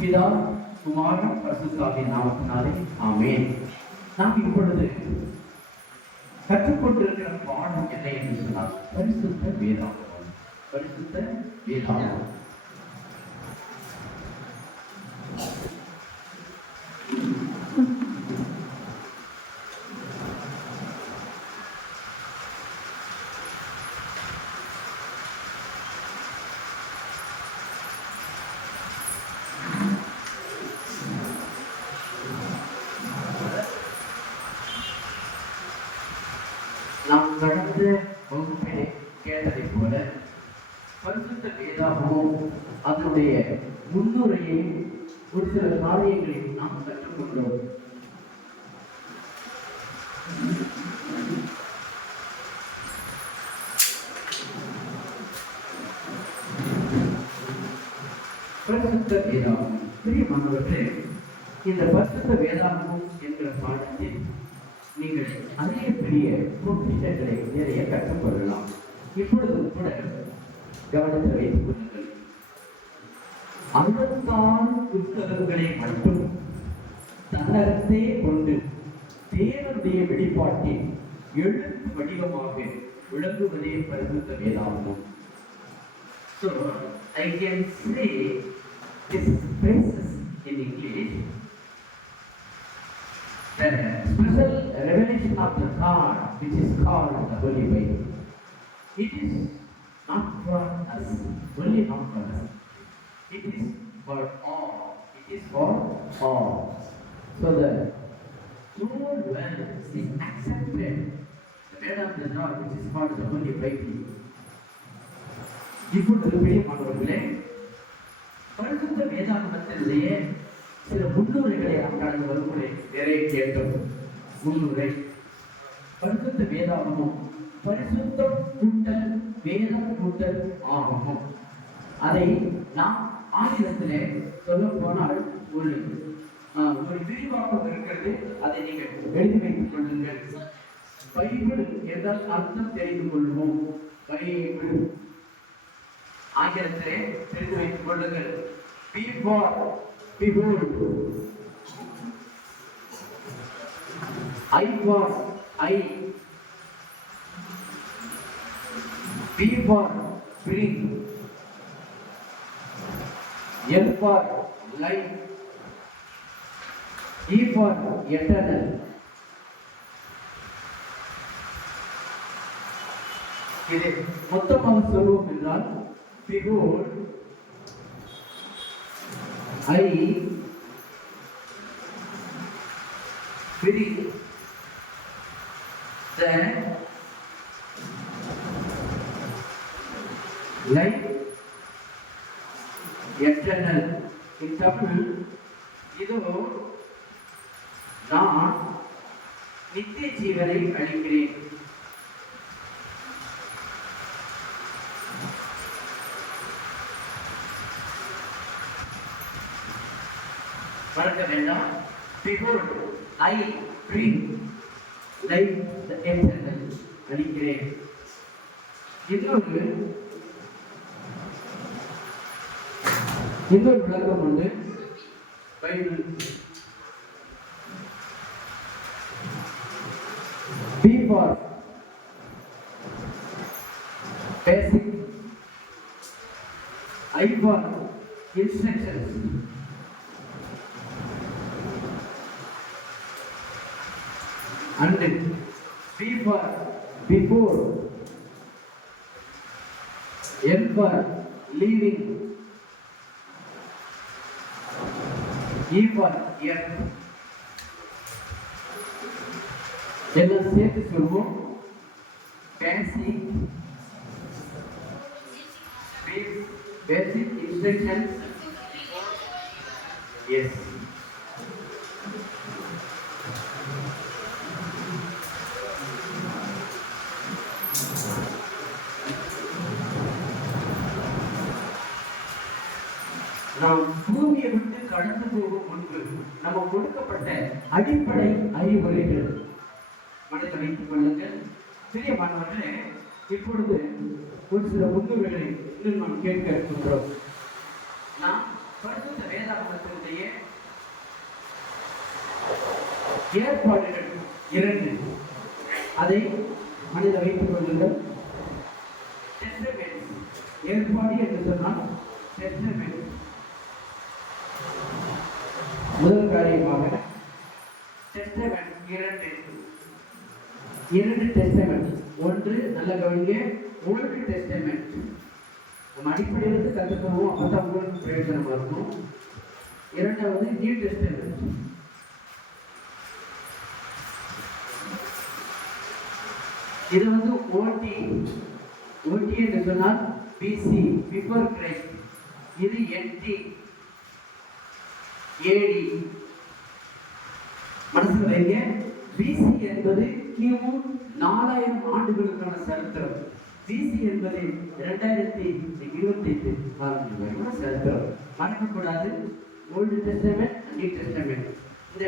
பிதா குமாரன் பரிசுத்தாவின் நாமத்தினாலே ஆமென். நாம் இப்பொழுது கற்றுக்கொண்டிருக்கிற பாடம் என்ன என்று சொன்னால் பரிசுத்த வேதாகமம். பரிசுத்த வேதாகமம். நாம் கடந்த வகுப்பிலே கேட்டதை போல பரிசுத்த வேதாகமம் அதனுடைய முன்னுரையை ஒரு சில காரியங்களில் நாம் கற்றுக்கொண்டோம். பரிசுத்த வேதாகமம் பிரியமானவர்களே, இந்த பரிசுத்த வேதாகமம் என்கிற பாடத்தில் நீங்கள் அதிக பெரிய பொக்கிஷங்களை நிறைய கற்றுக்கொள்ளலாம். இப்பொழுது கூட கவனத்தில் வைத்துக் கொள்ளுங்கள். 66 புத்தகங்களை மட்டும் தன்னகத்தே கொண்டு தேவனுடைய வெளிப்பாட்டில் எழுத்து வடிவமாக விளங்குவதே பரிசுத்த வேதாகமம். So I can say this phrases in English. The special revelation of the God, which is called the Holy Bible, it is not for us, only not for us. It is for all. It is for all. So the whole world is accepted the word of the Lord, which is called the Holy Bible. இப்பொழுது பிரியமானவர்களே, பரிசுத்த வேதாகமத்தினுடைய சில முன்னுரைகளை நாம் கடந்த வகுப்பிலே நிறைய கேட்டோம். முன்னுரை: பரிசுத்த வேதாகமம் பரிசுத்தம் கூட்டல் வேதம் கூட்டல் ஆகமம். அதை நாம் ஆங்கிலத்திலே சொல்ல போனால் ஒரு விரிவாக்கம் இருக்கிறது. அதை நீங்கள் எழுதி வைத்துக் கொள்ளுங்கள். பைபிள் என்றால் அர்த்தம் தெரிந்து கொள்வோம். பைபிள் ஆங்கிலத்திலே தெரிந்து வைத்துக் கொள்ளுங்கள். Behold, I for eye, B for bring, L for life, E for eternal. இதை மொத்தமாக சொல்வோம் என்றால், behold, I bring the life eternal. In Tamil, இதோ நான் நித்திய ஜீவனை அளிக்கிறேன். மறக்க வேண்டாம். Behold, I bring life the eternal. அளிக்கிறேன். இன்னொரு விளக்கம் உண்டு Bible. B for basic, I for instructions, and B for before, L for living, E for earth. எல்லாம் சேர்த்து சொல்வோம். basic instructions. Yes. நாம் பூமியை விட்டு கடந்து போகும் முன்பு நம்ம கொடுக்கப்பட்ட அடிப்படை அறிவுரைகள் மனதில் வைத்துக் கொள்ளுங்கள். பிரியமானவர்களே, இப்பொழுது ஒரு சில முன்னுரைகளை இன்னும் நாம் கேட்க இருக்கின்றோம். நாம் பரிசுத்த வேதாகமத்தில் ஏற்பாடுகள் 2 அதை மனதில் வைத்துக் கொள்ளுங்கள். டெஸ்டமென்ட் ஏற்பாடு என்று சொன்னால் டெஸ்டமென்ட். முதல் காரியமாக டெஸ்டமென்ட் 2 டெஸ்டமென்ட். ஒன்று நல்ல கவனிங்க, ஓல்டு டெஸ்டமென்ட். நம்ம அடிப்படையிலிருந்து கற்றுக்கணும், அப்பதான் உங்களுக்கு பிரயோஜனமா இருக்கும். இரண்டாவது நியூ டெஸ்டமென்ட். இது வந்து ஓடி என்று சொன்னால் பிசி, பிஃபோர் கிரைஸ்ட். இது என்டி, ஏடி. மனசுல வைங்க. பிசி என்பது கிமு 4000 ஆண்டுகளுக்கான சரித்திரம். பிசி என்பது 2025 சரித்திரம். மறக்கக்கூடாது. Old testament, new testament. இந்த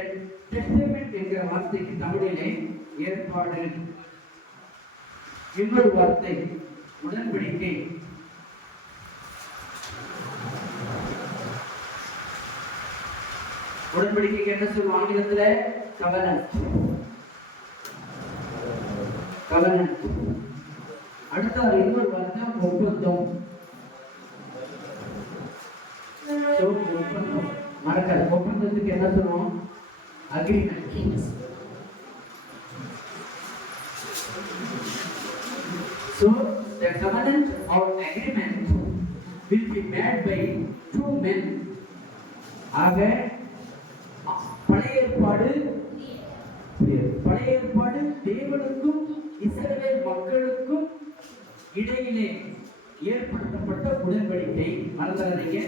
டெஸ்டமென்ட் என்கிற வார்த்தைக்கு தமிழிலே ஏற்பாடு, இன்னொரு வார்த்தை உடன்படிக்கை. உடன்படிக்கைக்கு என்ன சொல்லுவோம் ஆங்கிலத்துல? கவனன்ட். கவனன்ட். அடுத்த இன்னொரு வார்த்தை ஒப்பந்தம். ஒப்பந்தம் மறக்காது. ஒப்பந்தத்துக்கு என்ன சொல்லுவோம்? Agreement. So the covenant or agreement will be made by 2 men. ஆக பழைய ஏற்பாடு தேவனுக்கும் இஸ்ரவேல் மக்களுக்கும் இடையிலே ஏற்படுத்தப்பட்ட உடன்படிக்கை. மறந்துடாதீங்க.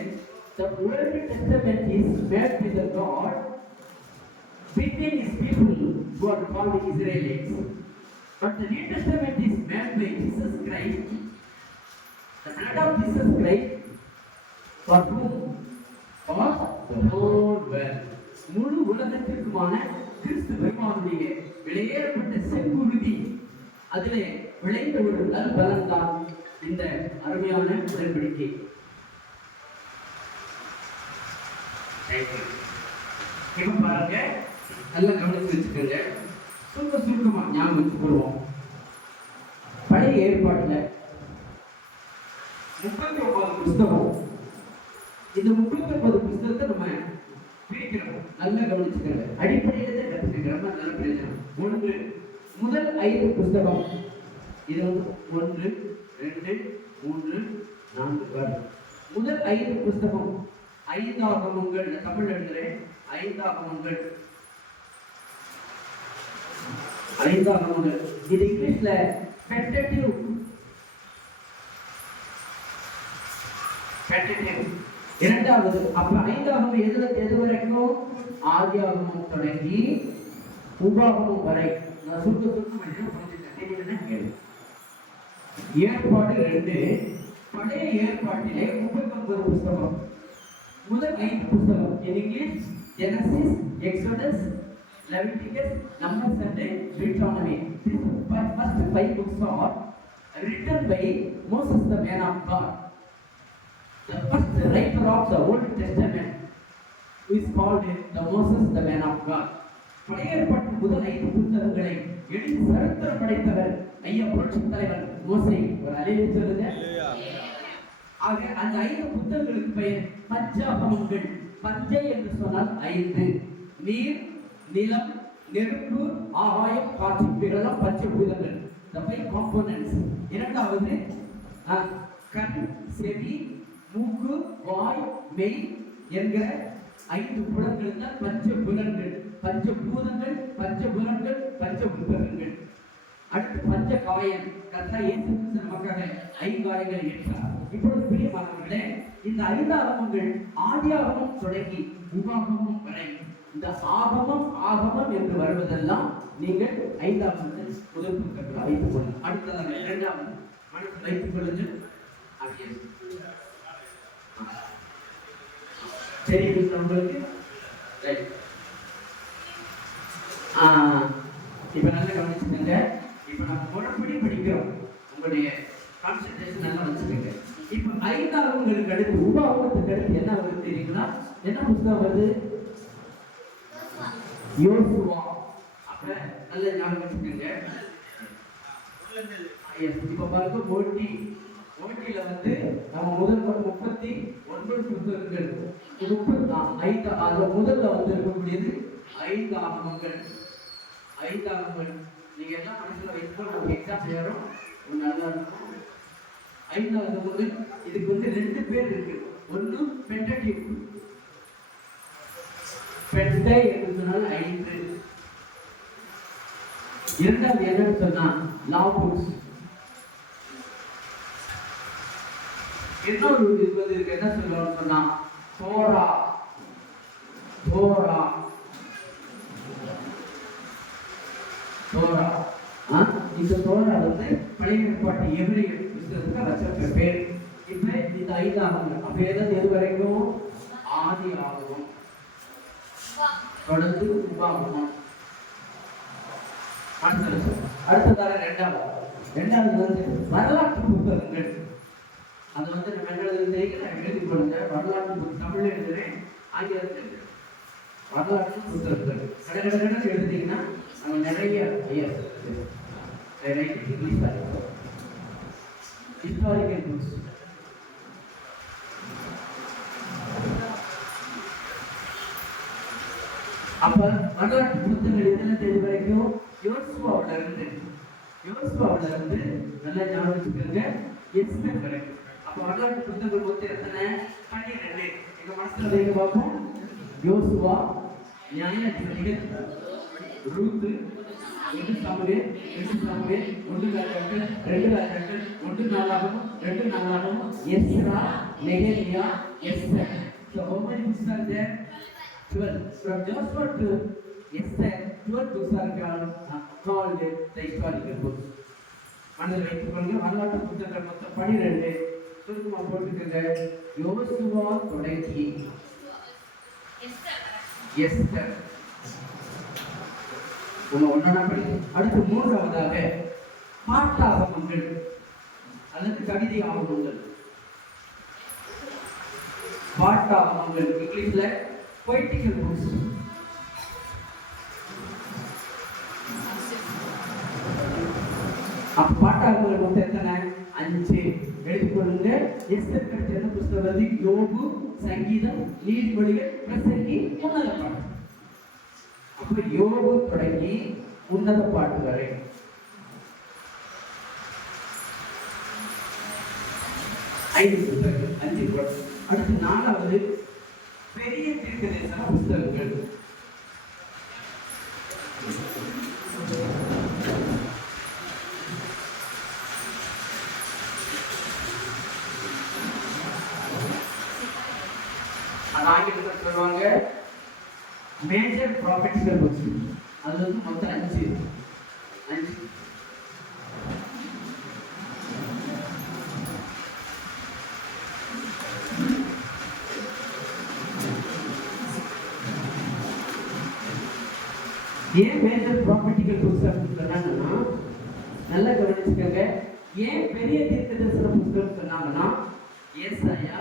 The Old Testament is made with the God between his people who are called Israelites. But the New Testament is made by Jesus Christ. The blood of Jesus Christ for whom? For the whole world. முழு உலகத்திற்குமான கிறிஸ்து பெருமானுடைய விலையேறப்பட்ட செங்குருதி, அதிலே விளைந்த ஒரு நல் பலன் தான் இந்த அருமையான உடன்படிக்கை. இப்ப பாருங்க, நல்லா கவனிச்சு வச்சுக்கோங்க. சுருக்கமா ஞாபகம் வச்சு போடுவோம். பழைய ஏற்பாட்டுல 39 புஸ்தகம். இந்த 39 புஸ்தகத்தை நம்ம பிரிக்கிறோம். நல்லா கவனிச்சுக்கோங்க. அடிப்படையில கற்றுக்கிறோம். நல்ல பிரயோஜனம். ஒன்று, முதல் 5 புஸ்தகம். இது 1 2 3 4 முதல் 5 புஸ்தகம். 5 ஆகமங்கள். தமிழ் எழுதுறேன். 5 ஆகமங்கள். 5 ஆகமங்கள். இது இங்கிலீஷ்ல பென்டெடியூக். இரண்டாவது. அப்ப 5 ஆகமம் எது வரைக்கும்? ஆதியாகமம் தொடங்கி உபாகமம் வரை. நான் சுருக்கமாக ஏற்பாடு 2. பழைய ஏற்பாட்டிலே 39 புஸ்தகம். முதல் 5 புஸ்தகம் in English Genesis, Exodus, Leviticus, Numbers and Deuteronomy. These first 5 books are written by Moses, the man of God. The first writer of the Old Testament is called the Moses, the man of God. பழைய ஏற்பாட்டின் முதல் 5 புத்தகங்களை எழுதி சரித்திரம் படைத்தவர் ஐயா புரட்சி தலைவர் மோசே. ஒரு அலையை சொல்லுங்க. ஆக அந்த 5 புத்தகங்களுக்கு பெயர் பஞ்சாகமங்கள். பஞ்சை என்று சொன்னால் 5. நீர், நிலம், நெருப்பு, ஆகாயம், காற்று, இவைகளெல்லாம் பஞ்சபூதங்கள். the 5 components. இரண்டாவது கண், செவி, மூக்கு, வாய், மெய் என்கிற 5 புலன்கள் தான் பஞ்சபுலன்கள். பஞ்சபூதங்கள், பஞ்சபுலன்கள், பஞ்சபுத்தகங்கள். அடுத்து பஞ்ச காயம். கர்த்தர் இயேசு கிறிஸ்து நமக்காக 5 காரியங்களை ஏற்றார். இப்பொழுது பிரியமானவர்களே, இந்த 5 ஆகமங்கள் ஆதியாகமம் தொடங்கி உபாகமம் வரை. இந்த ஆகமம் என்று வருவதெல்லாம் நீங்கள் 5 ஆகமத்தில் முதல் புத்தகத்தில் வைத்துக் கொள்ளுங்கள். அடுத்ததாக 2வது மனதில் வைத்துக் கொள்ளுங்கள். தெரியும் உங்களுக்கு. இப்ப நல்லா கவனிச்சுக்கோங்க. இப்ப நம்ம முறைப்படி படிக்கிறோம். உங்களுடைய கான்சென்ட்ரேஷன் நல்லா வச்சுக்கோங்க. இப்ப 5 ஆகமங்களுக்கு அடுத்து உபாகமத்துக்கு அடுத்து என்ன வருது தெரியுங்களா? என்ன புத்தகம் வருது? யோசுவா. நல்ல ஞாபகம் வச்சுக்கோங்க. இப்ப பாருங்க ஓட்டியில வந்து நம்ம முதல் 39 புத்தகங்கள் 35 அதுல முதல்ல வந்து இருக்கக்கூடியது 5 ஆகமங்கள். 5 ஆகமங்கள் நீங்க எல்லாம் மனசுல வைத்து நமக்கு எக்ஸாம் செய்யறோம் நல்லா இருக்கும். 5வது வந்து இதுக்கு வந்து 2 பேர் இருக்கு. ஒன்னு பென்டடியூக், பென்டை என்று சொன்னால் 5. இரண்டாவது என்னன்னு சொன்னா லா புக்ஸ். இன்னொரு இதுக்கு என்ன சொல்லணும்னு சொன்னா தோரா. தோரா தோரா இந்த தோரா வந்து பழைய ஏற்பாட்டு எபிரேய புத்தகத்துக்கு வச்சிருக்க பேர். இப்ப இந்த 5 ஆகமங்கள் அப்ப எது வரைக்கும் ஆதி ஆகமம், தொடர்ந்து உபாகமம், அடுத்ததாக இரண்டாவது வந்து வரலாற்று புத்தகங்கள். அது வந்து நம்ம எழுதி கொடுங்க. வரலாற்று தமிழ் எழுதுறேன், ஆங்கிலத்தில் வரலாற்று புத்தகங்கள் கடற்கடை எழுதிங்கன்னா நம்ம நிறைய ஹிஸ்டாரிக்கல் புக்ஸ். அப்ப வரலாற்று புத்தகங்கள் எத்தனை தேதி வரைக்கும் யோசுவாவில இருந்து நல்லா ஞாபகம் வச்சுக்கோங்க எஸ்தர் வரைக்கும். அப்ப வரலாற்று புத்தகங்கள் மொத்தம் எத்தனை 12. எங்க மனசுல வைக்க பார்ப்போம். யோசுவா, நியாயாதிபதிகள், ரூத், 1 சாமுவேல், 1 ராஜாக்கள், 2 ராஜாக்கள், 1 நாளாகமம், 2 நாளாகமம், எஸ்ரா, நெகேமியா, Esther. So how many books are there? 12. From Joshua to Esther, 12 books are called the historical books. மனதில் வைத்துக் கொள்ளுங்க. வரலாற்று புத்தகங்கள் மொத்தம் 12. சுருக்கமா போட்டுக்கங்க. யோசுவா தொடங்கி எஸ்தர் ஒன்னா படி. அடுத்து 3வதாக பாட்டாகமங்கள் அல்லது கவிதை ஆகமங்கள். பாட்டாகமங்கள் இங்கிலீஷ்ல பொய்டிக்கல் புக்ஸ். அப்ப பாட்டாகமங்கள் மொத்தம் எத்தனை 5 எழுதிக்கொள்ளுங்க. எஸ்தர் கடிச்ச என்ன புத்தகம் வந்து யோபு, சங்கீதம், நீதிமொழிகள், பிரசங்கி, உன்னத பாட்டு. அப்ப யோபு தொடங்கி உன்னத பாட்டு வரை 5 புத்தகங்கள், 5 பாட்டு. அடுத்து 4வது பெரிய தீர்க்கதரிசன புத்தகங்கள். ஆங்கிலத்தில் சொல்லுவாங்க மேஜர் ப்ராஃபிட்ஸ் புக்ஸ். அது வந்து மொத்தம் 5. ஏன் மேஜர் ப்ராஃபிட்டிக்கல் புக்ஸ் அப்படின்னு சொன்னாங்கன்னா நல்லா கவனிச்சுக்கோங்க. ஏன் பெரிய தீர்க்கதரிசன புத்தகம் சொன்னாங்கன்னா ஏசாயா,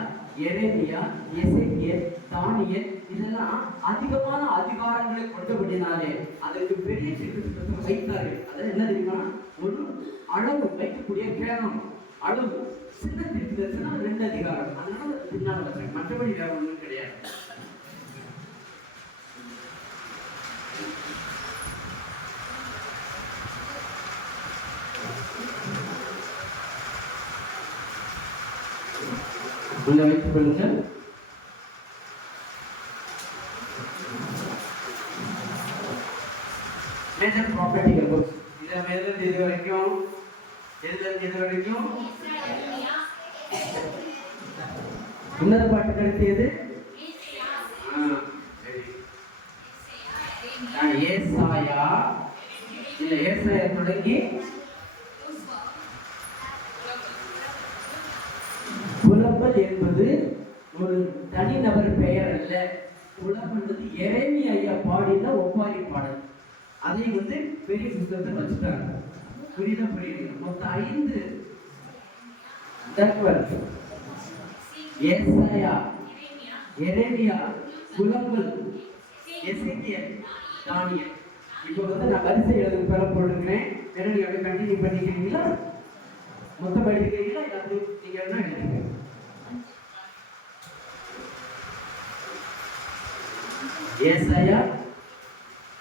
எரேமியா, எசேக்கியேல், தானியேல் இதெல்லாம் அதிகமான அதிகாரங்களை கொண்டபடினாலே அதற்கு பெரிய தீர்க்கதரிசனம் வைத்தார்கள். அதாவது என்ன தெரியுமா, ஒரு அளவு வைக்கக்கூடிய கேனம் அளவு. சின்ன தீர்க்கதரிசனம் 2 அதிகாரம், அதனால பின்னால் வச்சாங்க. மற்றபடி வேற ஒன்றும் கிடையாது. உள்ள வைத்துக் கொள்ளுங்கள். மேஜர் ப்ராப்பர்ட்டிக்கல் புக்ஸ். இத மேல இது வரைக்கும் உன்னத பாட்டு கருத்தியது ஏசாயா. இந்த ஏசாயா தொடங்கி புலம்பல் என்பது ஒரு தனிநபர் பெயர் அல்ல. புலம் என்பது எரேமியா ஐயா பாடின ஒப்பாரி பாடல். அதை வந்து பெரிய புத்தகத்தை வச்சுட்டாங்க. புரியுதா? மொத்தம் 5 ஏசாயா, எரேமியா, புலம்பல், எசேக்கியேல், தானியேல். இப்போ வந்து நான் வரிசை எழுதுக்கு பேர போட்டுருக்கிறேன். வேற நீங்க அப்படியே கண்டினியூ பண்ணிக்கிறீங்களா? மொத்தம் எழுதிக்கிறீங்களா? இல்லை அப்படி நீங்க என்ன எழுதுங்க? ஏசாயா,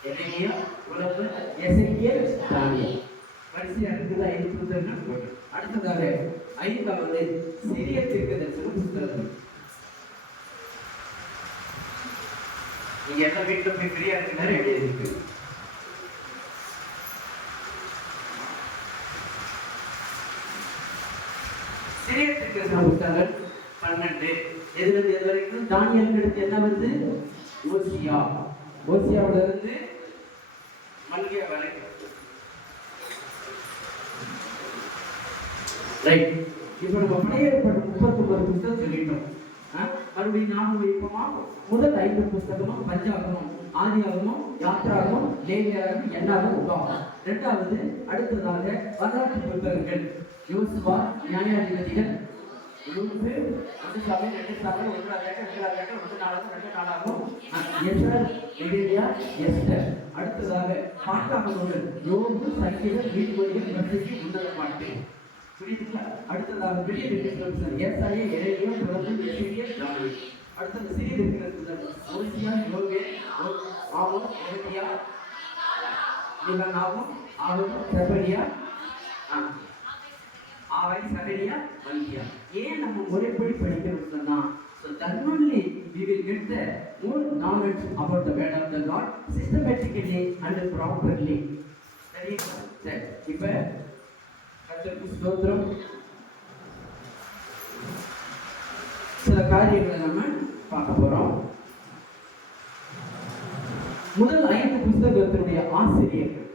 எரேமியா, உலகம், எசேக்கியேல், தானியேல். வரிசையா இருக்குது 5 புத்தகங்கள் போட்டு. அடுத்ததாக 5வது சிறிய தீர்க்கதரிசன புத்தகம். நீங்க எல்லாம் வீட்டுல போய் ஃப்ரீயா இருக்கிற எழுதிருக்கு. சிறிய தீர்க்கதரிசன புத்தகங்கள் 12. எதுல இருந்து எது வரைக்கும்? தானியேலுக்கு அடுத்து என்ன வந்து ஓசியா. ஓசியாவுல இருந்து மல்கியா வரைக்கும். ரைட். இப்போ நம்ம பழைய ஏற்பாடு 39 புத்தகம் சொல்லிட்டோம். மறுபடியும் நாம வைப்போமா? முதல் 5 புத்தகமும் பஞ்சாகமும், ஆதியாகமும், யாத்ராகமும், லேவியராகமும், எண்ணாகமும், உபாகமம். 2வது அடுத்ததாக வரலாற்று புத்தகங்கள். யோசுவா, நியாயாதிபதிகள், ரூத்து, 1 சாமுவேல், 2 சாமுவேல், 1 ராஜாக்கள், 2 ராஜாக்கள், 1 நாளாகமம், 2 நாளாகமம், எஸ்றா, நெகேமியா, எஸ்தர். அடுத்ததாக பாட்டாள நூல்கள். யோபு, சங்கீதம், நீதிமொழிகள், பிரசங்கி, உன்னத பாட்டு. புரியுதுங்களா? அடுத்ததாக பெரிய புத்தகம் ஏசாயா, எரேமியா, உலகம், எசேக்கியேல், தானியேல். அடுத்தது சிறிய புத்தகம் ஓசியா, யோவேல், ஆமோஸ், எரேமியா, நாகூம், ஆகமம், செபனியா, ஆவை, சகரியா, மல்கியா. ஏன் நம்ம முறைப்படி படிக்கணும்னு சொன்னா, so that only we will get the more knowledge about the word of the God systematically and properly. சரிங்களா? சரி, இப்ப கர்த்தருக்கு ஸ்தோத்திரம். சில காரியங்களை நம்ம பார்க்க போறோம். முதல் 5 புத்தகத்தினுடைய ஆசிரியர்கள்.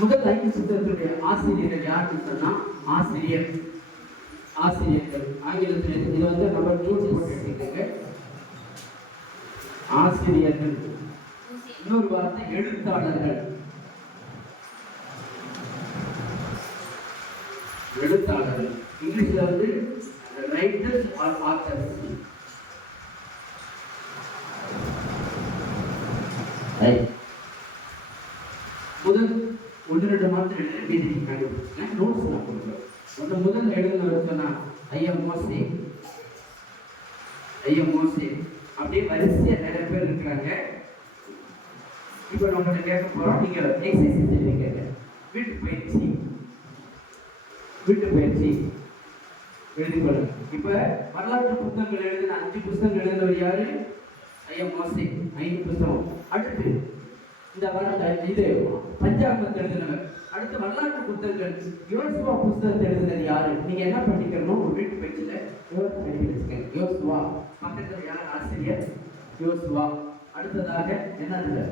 முதல் 5 புத்தகத்தினுடைய ஆசிரியர்கள் யாருன்னு சொன்னா ஆசிரியர்கள். ஆங்கிலத்தில் இது வந்து நம்பர் 2 போட்டு எடுத்துக்கங்க. ஆசிரியர்கள். இன்னொரு வார்த்தை எழுத்தாளர்கள். இங்கிலீஷ்ல வந்து ரைட்டர்ஸ் ஆர் ஆத்தர்ஸ். முதல் 1-2 மாதம் எழுதி கண்டுபிடிச்சேன். நோட்ஸ் நான் கொடுக்குறேன். முதல் எழுதுனவர் சொன்னா ஐயா மோசே. அப்படியே வரிசையா நிறைய பேர் இருக்கிறாங்க. இப்போ நம்ம கேட்க போறோம். நீங்க எக்ஸசைஸ் செய்வீங்க. வீட்டு பயிற்சி எழுதிக்கொள்ளுங்க. இப்ப வரலாற்று புத்தகங்கள் எழுதின 5 புத்தகங்கள் எழுதினவர் யாரு? ஐயா மோசே. 5 புத்தகம். அடுத்து இந்த இது பஞ்சாங்கத்தை எழுதினவர். அடுத்து வரலாற்று புத்தகங்கள் யோசுவா புத்தகத்தை எழுதினது யாரு? நீங்க என்ன பண்ணிக்கணும்? ஒரு வீட்டு பயிற்சியில யோசுவா பக்கத்துல யார் ஆசிரியர்? யோசுவா. அடுத்ததாக என்னது?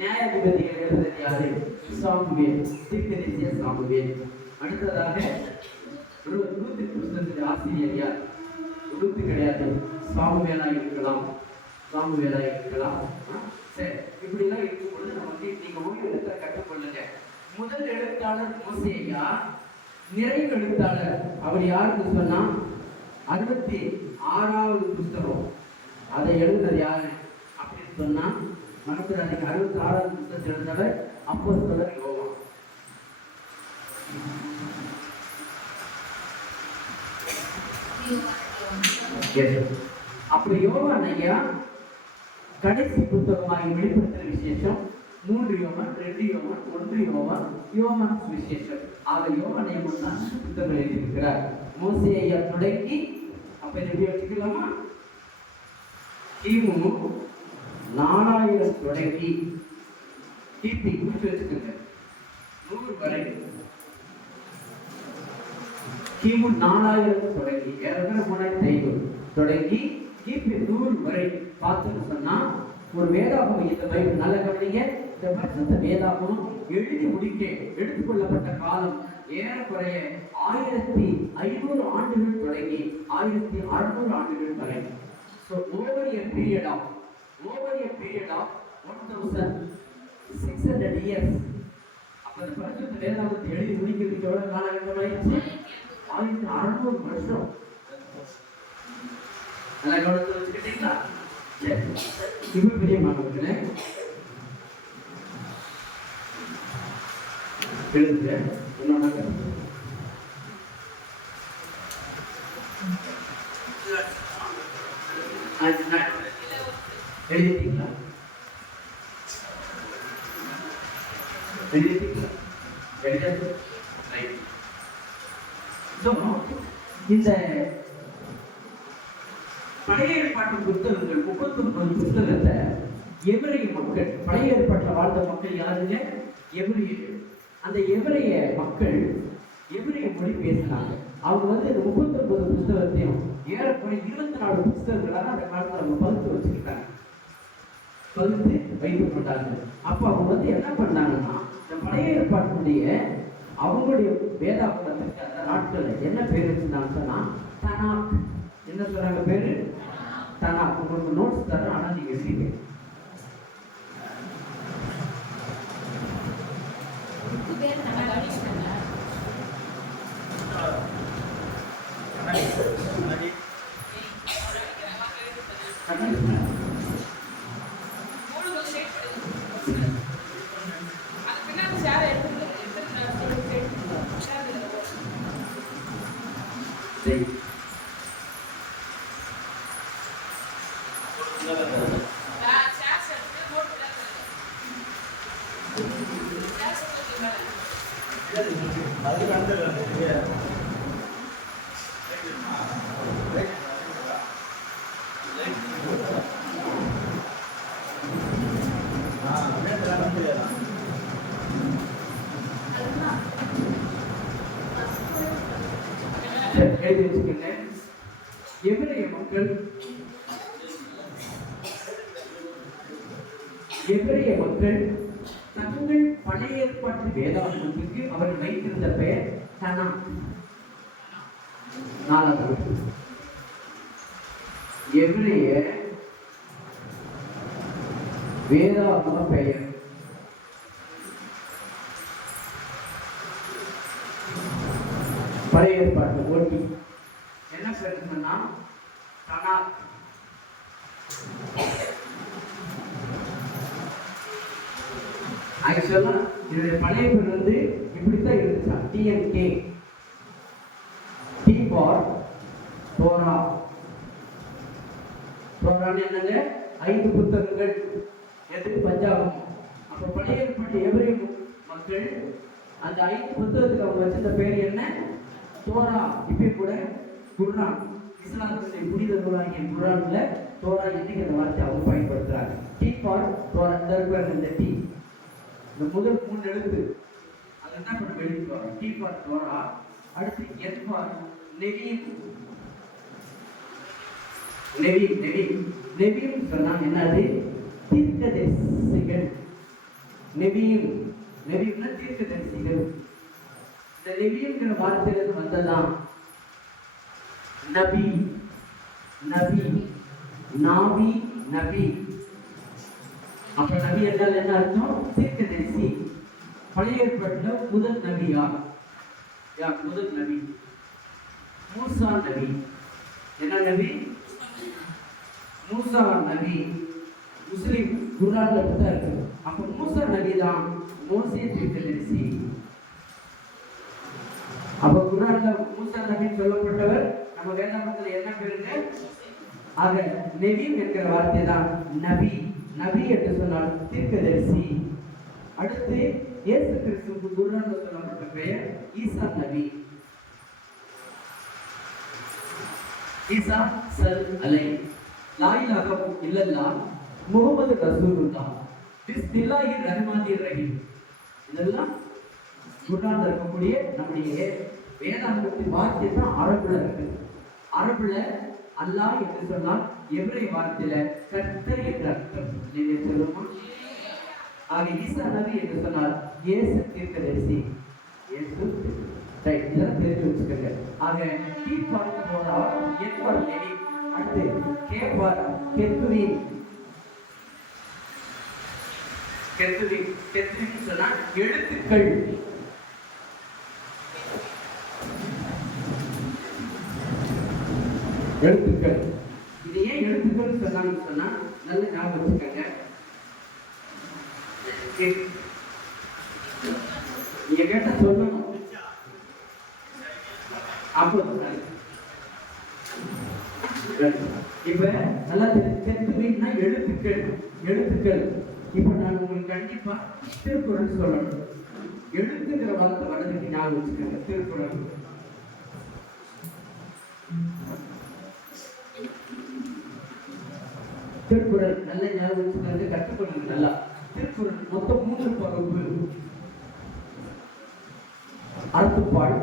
நியாயாதிபதிகள் எழுதினது யாரு? சாமுவேல். தீர்க்கதரிசி சாமுவேல். அடுத்ததாக ரூத்து புத்தகத்தின் ஆசிரியர் யார்? ரூத்து கிடையாது, சாமுவேலா இருக்கலாம். சரி, இப்படிலாம் இருக்கும்போது நமக்கு நீங்க ஒரு எழுத்தை கற்றுக்கொள்ளுங்க. முதல் எழுத்தாளர் மோசேயா. நிறைவு எழுத்தாளர் அவர் யாருன்னு சொன்னா 66வது புத்தகம். அதை எழுதுனது யாரு அப்படின்னு சொன்னா மனசுராதிக்கு 66வது புத்தகத்தை எழுதினவர் அப்போஸ்தலர் யோவான். அப்ப யோவான் ஐயா கடைசி புத்தகமாக வெளிப்படுத்துற விசேஷம் 3 யோவான், 2 யோவான், 1 யோவான், யோவான் விசேஷம். ஆக யோவான் ஐயா தான் புத்தகங்கள் எழுதியிருக்கிறார். மோசே ஐயா தொடங்கி அப்ப எப்படி வச்சுக்கலாமா? கிமு 4000 தொடங்கி கிபி குறித்து வச்சுக்கோங்க 100 வரை. கிமு 4000 தொடங்கி 3500 தொடங்கி கிபி 100 வரை பார்த்துன்னு சொன்னா ஒரு வேதாகமம். இந்த பைபிள் நல்ல கவனிங்க. இந்த பரிசுத்த வேதாகமம் எழுதி முடிக்க எடுத்துக்கொள்ளப்பட்ட காலம் ஏறக்குறைய 1500 ஆண்டுகள் தொடங்கி 1600 ஆண்டுகள் வரை. So over a period of 1600 years. அப்ப இந்த பரிசுத்த வேதாகமத்தை எழுதி முடிக்கிறதுக்கு எவ்வளவு காலகட்டம் ஆயிடுச்சு? 1600 வருஷம். நல்லா கவனத்தில் வச்சுக்கிட்டீங்களா? சரி, இப்போ பெரிய மாணவர்களே எழுதுங்க. என்னோட எழுதிட்டீங்களா? எழுதிட்டீங்களா? எழுதாது. ரைட். ஸோ இந்த பழைய ஏற்பாட்டு புத்தகங்கள் 39 புத்தகத்தை எபிரேய மக்கள், பழைய ஏற்பாட்டில் வாழ்ந்த மக்கள் யாருங்க? எபிரேயர்கள். அந்த எபிரேய மக்கள் எபிரேய மொழி பேசினாங்க. அவங்க வந்து இந்த 39 புத்தகத்தையும் ஏறக்குறைய 24 புத்தகங்களாக அந்த காலத்தில் அவங்க பகுத்து வச்சுக்கிட்டாங்க, பகுத்து வைத்துக் கொண்டாங்க. அப்போ அவங்க வந்து என்ன பண்ணாங்கன்னா, இந்த பழைய ஏற்பாட்டுடைய அவங்களுடைய வேதாபுரத்துக்கு அந்த நாட்களில் என்ன பேர் வச்சுருந்தாங்க சொன்னா தனாக். என்ன சொல்றாங்க பேரு? தனாக். உங்களுக்கு நோட்ஸ் தரேன், ஆனால் நீங்க எழுதிங்க. எழுதி வச்சுக்கோங்க. எபிரேய மக்கள் தங்கள் பழைய ஏற்பாட்டு வேதாகமத்துக்கு அவர் வைத்திருந்த பெயர் தனாக். நாலாவது எபிரேய வேதாகம பெயர் பழைய ஏற்பாட்டு ஓட்டி என்ன பேருன்னா தனாக். ஆக்சுவலா இதனுடைய பழைய பேர் வந்து இப்படித்தான் இருந்துச்சா, டிஎன்கே, டி ஃபார் தோரா. தோரான்னு என்னங்க? 5 புத்தகங்கள். எது? பஞ்சாபம். அப்ப பழைய ஏற்பாட்டு எபிரேய மக்கள் அந்த 5 புத்தகத்துக்கு அவங்க வச்சிருந்த பேர் என்ன? தோரா. இப்ப கூட குர்ஆன், இஸ்லாமிய புனித நூலாகிய குர்ஆன்ல தோரா என்னங்கிற வார்த்தை அவங்க பயன்படுத்துறாங்க. T for Torah. இந்த டி இந்த முதல் 3 எழுத்து அதுதான் நம்ம எழுதிட்டு வரோம். T for Torah. அடுத்து என் ஃபார் நெவீம். நெவீம் சொன்னா என்னது? தீர்க்கதரிசிகள். நெவீம்னா தீர்க்கதரிசிகள். இந்த நெவீம்ங்கிற வார்த்தையிலிருந்து வந்ததான் நபி. அப்ப நபி என்றால் என்ன அர்த்தம்? தீர்க்கதரிசி. பழைய ஏற்பாட்டுல முதல் நபி யார்? முதல் நபி மூசா நபி. என்ன நபி? மூசா நபி. முஸ்லிம் குர்ஆன்ல தான் இருக்கு. அப்ப மூசா நபி தான் மோசே தீர்க்கதரிசி. அப்ப குர்ஆன்ல மூசா நபி சொல்லப்பட்டவர். நம்ம வேதாகமத்துல என்ன பேருங்க? ஆக நெவீம் என்கிற வார்த்தை தான் நபி. நபி என்று சொன்னால் தீர்க்கதரிசி. அடுத்து இயேசு கிறிஸ்துவுக்கு குர்ஆன்ல சொல்லப்பட்ட பெயர் ஈசா நபி. ஈசா சல் அலை லா இலாஹா இல்லல்லாஹ் முஹம்மது ரசூலுல்லாஹ் பிஸ்மில்லாஹிர் ரஹ்மானிர் ரஹீம். இதெல்லாம் குர்ஆன்ல இருக்கக்கூடிய நம்முடைய வேதாகமத்தின் வார்த்தை தான் அரபுல இருக்கு. அரபுல அல்லாஹ் என்று சொன்னால் எபிரேய வார்த்தையில கர்த்தர் என்ற அர்த்தம். நீங்க சொல்லுமா? ஆக ஈசா நபி என்று சொன்னால் இயேசு தீர்க்கதரிசி. இயேசு ரைட். இதெல்லாம் தெரிஞ்சு வச்சுக்கோங்க. ஆக T for Torah, N for Nevi, அடுத்து கே ஃபார் கெத்துவீன். கெத்துவீன் சொன்னா எழுத்துக்கள். இது சொன்னா நல்ல ஞாபகம் வச்சுக்கோங்க. நீங்க கேட்ட சொல்லணும். அப்போ இப்ப நல்லா தெரிஞ்சுக்கிட்டீங்கன்னா எழுத்துக்கள் எழுத்துக்கள். இப்ப நான் உங்களுக்கு கண்டிப்பா திருக்குறள் சொல்லணும். எழுத்துக்கிற வார்த்தை வர்றதுக்கு ஞாபகம் வச்சுக்கோங்க. திருக்குறள் திருக்குறள் நல்ல ஞாபகம் வச்சுக்கிறது கற்றுக்கொள்ளுங்க நல்லா. திருக்குறள் மொத்தம் 3 பகுப்பு. அறத்துப்பால்,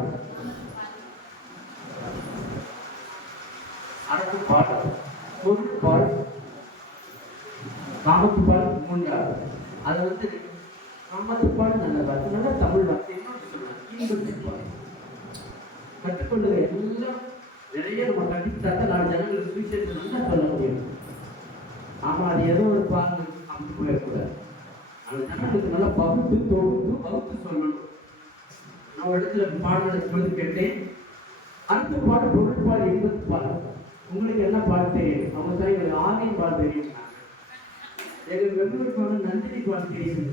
அறத்துப்பால், பொருட்பால், காமத்துப்பால் 3. அதை வந்து காமத்துப்பால் நல்ல வார்த்தை, நல்ல தமிழ் வார்த்தை. இன்பத்துப்பால் கற்றுக்கொள்ளுங்க. எல்லாம் நிறைய நம்ம கற்றுக்கிட்டாதான் 4 ஜனங்களுக்கு சுவிசேஷம் நல்லா சொல்ல முடியும். ஆமா, அது ஏதோ ஒரு பாருங்க அப்படி போயிடக்கூடாது. அந்த ஜனங்களுக்கு நல்லா பகுத்து தொகுத்து சொல்லணும். நான் இடத்துல பாடல்களை சொல்லி கேட்டேன். அறத்துப்பால், பொருட்பால், இன்பத்துப்பால். உங்களுக்கு என்ன பால் தெரியும்? அவங்க தான் எங்களுக்கு ஆவின் பால் தெரியும். எங்களுக்கு வெவ்வேறு பால், நந்தினி பால் தெரியும்.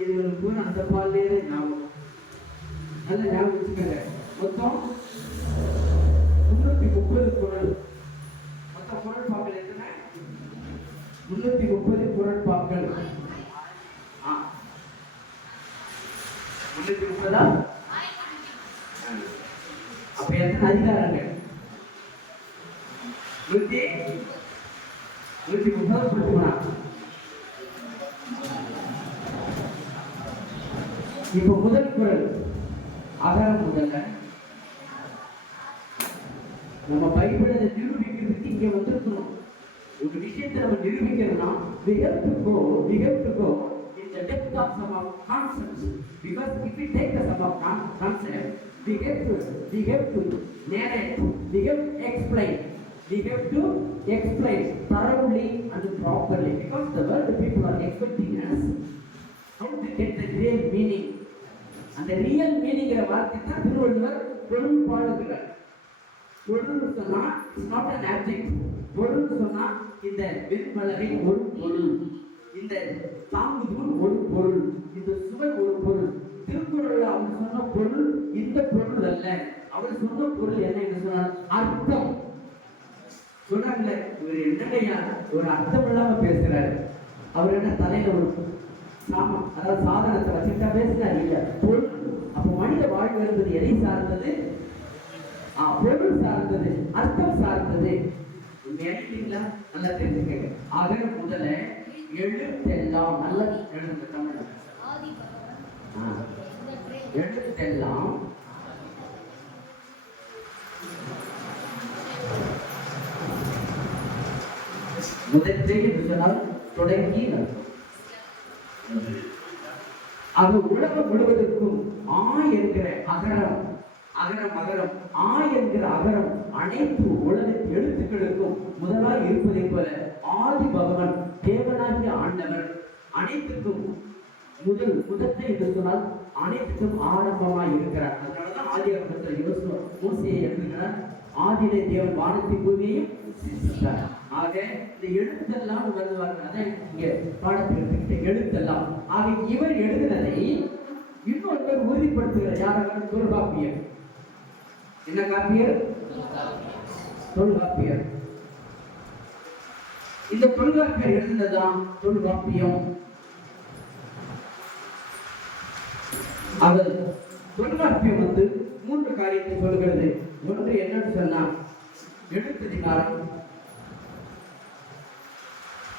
இதுங்களுக்கு கூட அந்த பால்லேயே ஞாபகம். நல்ல ஞாபகம் வச்சுக்கோங்க. மொத்தம் 330 குறள். மொத்த குறள் பாக்கள் எத்தனை? 330 குறள் பாக்கள். 330. அப்ப எத்தனை அதிகாரங்கள்? 130. இப்ப முதல் குறள் அகரம். முதல்ல நம்ம பைபிளை நிரூபிக்கிறதுக்கு இங்க வந்திருக்கணும். ஒரு விஷயத்தை நம்ம நிரூபிக்கிறதுனா we have to go in the depth of some of concepts, because if we take the some of concept, we have to narrate, we have to explain thoroughly and properly, because the world people are expecting us how to get the real meaning. And the real meaning of வார்த்தை தான் திருவள்ளுவர் பொருள் பாடுகிறார். பொருள் சொன்னா it's not an object. பொருள் சொன்னா இந்த வெண்மலரை ஒரு பொருள், இந்த தாங்குதூள் ஒரு பொருள், இந்த சுவர் ஒரு பொருள். திருக்குறள்ல அவர் சொன்ன பொருள் இந்த பொருள் அல்ல. அவர் சொன்ன பொருள் என்ன என்று சொன்னார்? அர்த்தம். சொன்னாங்கல்ல, இவர் என்னையா ஒரு அர்த்தம் இல்லாம பேசுறாரு. அவர் என்ன தலையில ஒரு சாமம், அதாவது சாதனத்தை வச்சுட்டா பேசினார் இல்ல, பொருள். அப்போ மனித வாழ்வு என்பது எதை சார்ந்தது? பொருள் சார்ந்தது, அர்த்தம் சார்ந்தது. உண்மையா நல்லா தெரிஞ்சுக்க. ஆக முதல்ல எழுத்தெல்லாம் நல்லா எழுதுங்க. தமிழ் எழுத்தெல்லாம் முதற்றை என்று சொன்னால் தொடங்கி நடக்கும். அது உலகம் முழுவதற்கும் என்கிற அகரம், அகரம் என்கிற அகரம் அனைத்து உலக எழுத்துக்களுக்கும் முதலாக இருப்பதை போல ஆதி பகவான் தேவனாகிய ஆண்டவர் அனைத்துக்கும் முதற்றை என்று சொன்னால் அனைத்துக்கும் ஆரம்பமாய் இருக்கிறார். அதனாலதான் ஆதி ஆரம்பத்தில் மோசேயை எழுதுகிறார். ஆதியிலே தேவன் வானத்தை பூமியையும் சிருஷ்டித்தார். ஆக இந்த எழுத்தெல்லாம் வருவார்கள். அதான் இங்க பாடத்தில் எடுத்துக்கிட்ட எழுத்தெல்லாம். ஆக இவர் எழுதினதை இன்னொருவர் உறுதிப்படுத்துகிறார். யாராக? தொல்காப்பியர். என்ன காப்பியர்? தொல்காப்பியர். இந்த தொல்காப்பியர் எழுதினதான் தொல்காப்பியம். அவர் தொல்காப்பியம் 3 காரியத்தை சொல்கிறது. ஒன்று என்னன்னு சொன்னா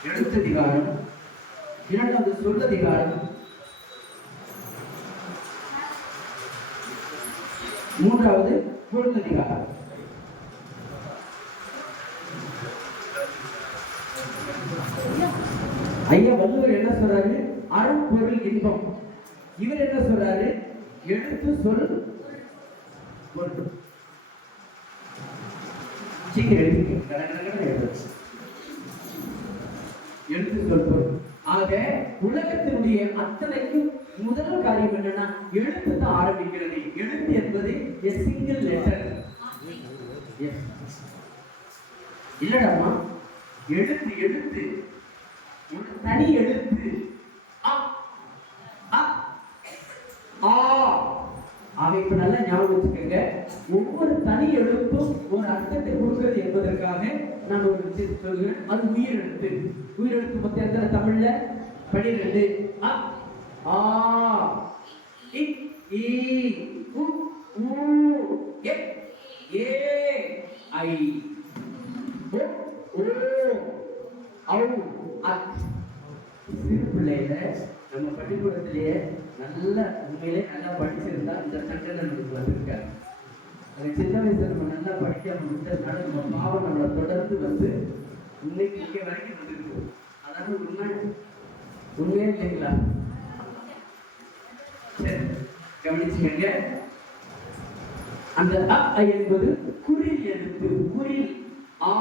எழுத்ததிகாரம், இரண்டாவது சொல்லதிகாரம், மூன்றாவது பொருளதிகாரம். ஐயா வள்ளுவர் என்ன சொல்றாரு? அறம் பொருள் இன்பம். இவர் என்ன சொல்றாரு? எழுத்து சொல் பொருள். எழுத்து சொல் பொருள். ஆக உலகத்தினுடைய அத்தனைக்கும் முதல் காரியம் என்னன்னா எழுத்து தான் ஆரம்பிக்கிறது. எழுத்து என்பது a single letter. இல்லடாமா, எழுத்து எழுத்து ஒரு தனி எழுத்து அ அ ஆ. ஆக இப்ப நல்லா ஞாபகம் வச்சுக்கோங்க, ஒவ்வொரு தனி எழுத்தும் ஒரு அர்த்தத்தை கொடுக்கிறது என்பதற்காக நான் ஒரு விஷயம் சொல்கிறேன். அது உயிரெழுத்து. உயிரெழுத்து பத்தி அந்த தமிழ்ல 12 அ ஆ இ ஈ உ ஊ எ ஏ ஐ ஓ ஓ ஔ அத். சிறு பிள்ளையில நம்ம பள்ளிக்கூடத்திலேயே நல்ல உண்மையிலே நல்லா படிச்சிருந்தா இந்த சண்டை நமக்கு வந்திருக்காரு. அது சின்ன வயசுல நம்ம நல்லா படிக்காம விட்டதுனால நம்ம பாவம் நம்மளை தொடர்ந்து வந்து இன்னைக்கு இங்கே வரைக்கும் வந்திருக்கு. அதாவது உண்மையே இல்லைங்களா? சரி, கவனிச்சுக்கங்க. அந்த அ என்பது குறில் எழுத்து. குறில். ஆ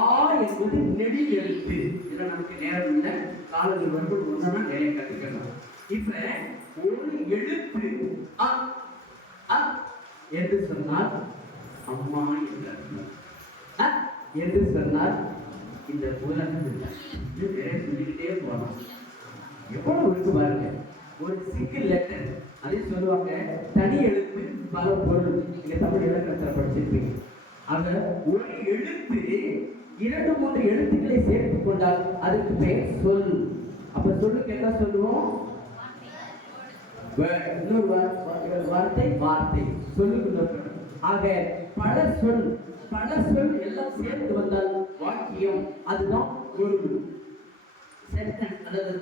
என்பது நெடில் எழுத்து. இதுல நமக்கு நேரம் இல்லை, காலங்கள் வந்து ஒன்னா நிறைய கற்றுக்கணும். இப்ப ஒரு எழுத்து அ அ என்று சொன்னால் அம்மா என்று அர்த்தம். அ என்று சொன்னால் இந்த உலகத்தில் வேற சொல்லிக்கிட்டே போகலாம். எவ்வளவு இருக்கு பாருங்க. ஒரு சிங்கிள் லெட்டர், அதே சொல்லுவாங்க தனி எழுத்து பல பொருள். நீங்க தமிழ் இலக்கணத்துல படிச்சிருப்பீங்க. ஆக ஒரு எழுத்து 2-3 எழுத்துக்களை சேர்த்துக் கொண்டால் அதுக்கு பெயர் சொல். அப்ப சொல்லுக்கு என்ன சொல்லுவோம்? இன்னொரு வார்த்தை வார்த்தை சொல்லுக்கு. ஆக பல சொல் எல்லாம் சேர்ந்து வந்தால் வாக்கியம். அதுதான் பொருள். சென்டென்ஸ் அல்லது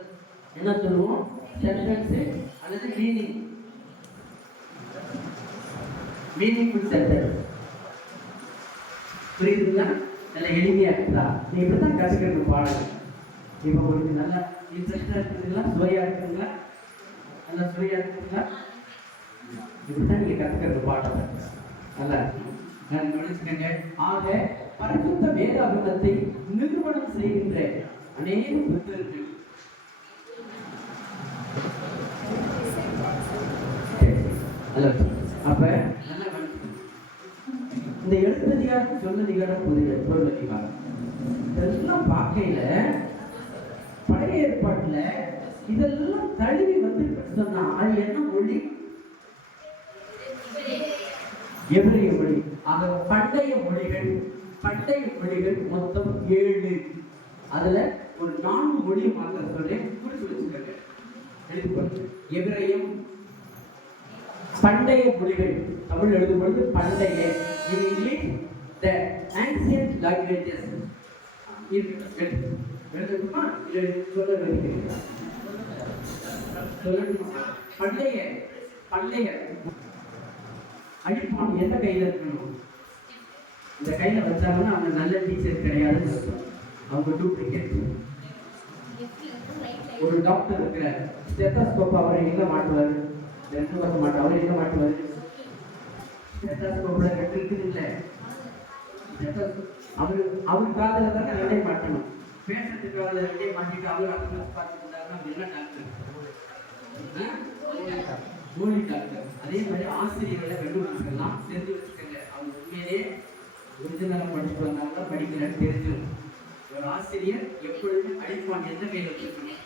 என்ன சொல்லுவோம்? சென்டென்ஸ் அல்லது மீனிங்ஃபுல் சென்டென்ஸ். புரியுதுங்களா? நல்ல எளிமையா இருக்குதா? நீ இப்படித்தான் கற்றுக்கிறது பாடல். இப்போ உங்களுக்கு நல்லா இன்ட்ரெஸ்டா இருக்குதுங்களா? சுவையா இருக்குதுங்களா? நல்லா சுவையா இருக்குதுங்களா? இப்படித்தான் நீங்க கற்றுக்கிறது பாடல். நல்லா கவனிச்சுக்கங்க. ஆக பரிசுத்த வேதாகமத்தை நிறுவனம் செய்கின்ற அநேக புத்தகங்கள் அப்ப இந்த எழுத்ததிகாரம் சொல்லதிகாரம் பொருளதிகாரம் இதெல்லாம் பார்க்கையில பழைய ஏற்பாட்டுல இதெல்லாம் தழுவி வந்து சொன்னா அது என்ன மொழி? எபிரேய மொழி. ஆக பண்டைய மொழிகள் மொத்தம் 7. அதுல ஒரு 4 மொழி மாத்திரம் சொல்றேன், குறிச்சு வச்சுக்கோங்க, எழுதிக்கொண்டு. எபிரேயம் பண்டைய மொழிகள். தமிழ் எழுதும் பொழுது பண்டைய, in English the ancient languages. எழுதுமா? பண்டைய அடிப்பான் எந்த கையில இருக்கணும்? இந்த கையில வச்சாங்கன்னா அவங்க நல்ல டீச்சர் கிடையாதுன்னு சொல்லுவாங்க. அவங்க டூப்ளிகேட். ஒரு டாக்டர் இருக்கிற ஸ்டெத்தோஸ்கோப் அவரை எங்க மாட்டுவாரு? 2 பக்கம் மாட்டு. அவர் எங்க மாட்டுவாரு? ஸ்டெத்தோஸ்கோப்ல 2 இருக்குது இல்ல. அவரு காதல தானே 2 மாட்டணும். பேஷண்ட் காதல 2 மாட்டிட்டு அவர் அப்படி பார்த்துட்டு இருந்தாருன்னா என்ன டாக்டர்? மூலி டாக்டர். அதே மாதிரி ஆசிரியர்களை கண்டுபிடிச்சிக்கலாம். தெரிஞ்சு வச்சுக்கோங்க. அவங்க உண்மையிலே ஒரிஜினலாக படிச்சுட்டு வந்தாங்கன்னா படிக்கலன்னு தெரிஞ்சிடும். ஒரு ஆசிரியர் எப்பொழுதுமே அடிப்பான் எந்த கையில் வச்சிருக்கணும்?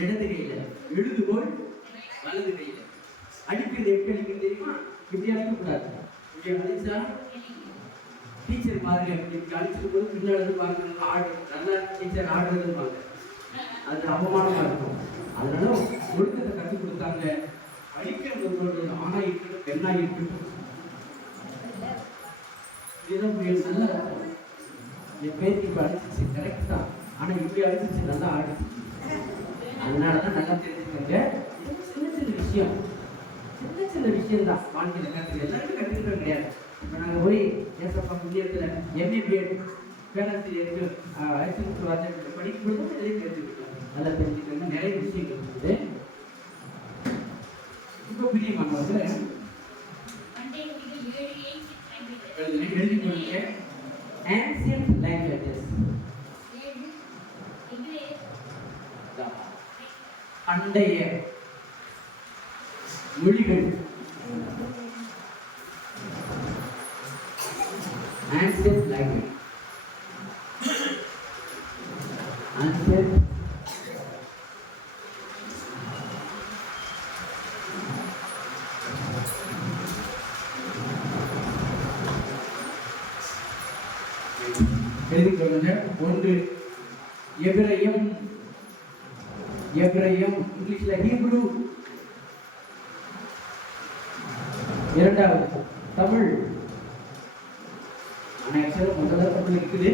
இடது கையில. எழுதுகோள் வலது கையில. அடிக்கிறது எப்படி அடிக்கிறது தெரியுமா? இப்படி அடிக்கக்கூடாது. இப்படி அடிச்சா டீச்சர் பாருங்க, இப்படி அடிச்சிருக்கும் போது பின்னாடி பாருங்க ஆடு நல்லா டீச்சர் ஆடுறதுன்னு அது அவமானமா இருக்கும். அதனால ஒழுக்கத்தை கற்றுக் கொடுத்தாங்க. அடிக்கிறவங்களோட ஆணா இருக்கட்டும் பெண்ணா இருக்கட்டும் நல்ல என் பேருக்கு இப்ப அடிச்சிச்சு கரெக்ட் தான். ஆனா இப்படி அடிச்சிச்சு நல்லா ஆடிச்சு. அதனாலதான் நல்லா தெரிஞ்சுக்கோங்க. சின்ன விஷயம் தான் வாழ்க்கையில் கற்றுக்க. எல்லாருமே கற்றுக்கிட்டோம் கிடையாது. இப்போ நாங்கள் போய் ஏசப்பா முன்னியத்தில் எம்ஏ பிஎட் பேராசிரியருக்கு ஐசிஎஸ் வார்த்தை படிக்கும் பொழுது நிறைய தெரிஞ்சுக்கிட்டோம். நல்லா தெரிஞ்சுக்கோங்க. நிறைய விஷயங்கள் இருக்குது. இப்போ பிரியமானவர்கள் எழுதிக்கொள்ளுங்க. ancient languages பண்டைய மொழிகள். ancient language எழுதி கொள்ளுங்க. ஒன்று எபிரேயம், இங்கிலீஷ்ல ஹீப்ரு. இரண்டாவது தமிழ். முதல்ல தமிழ் இருக்குது.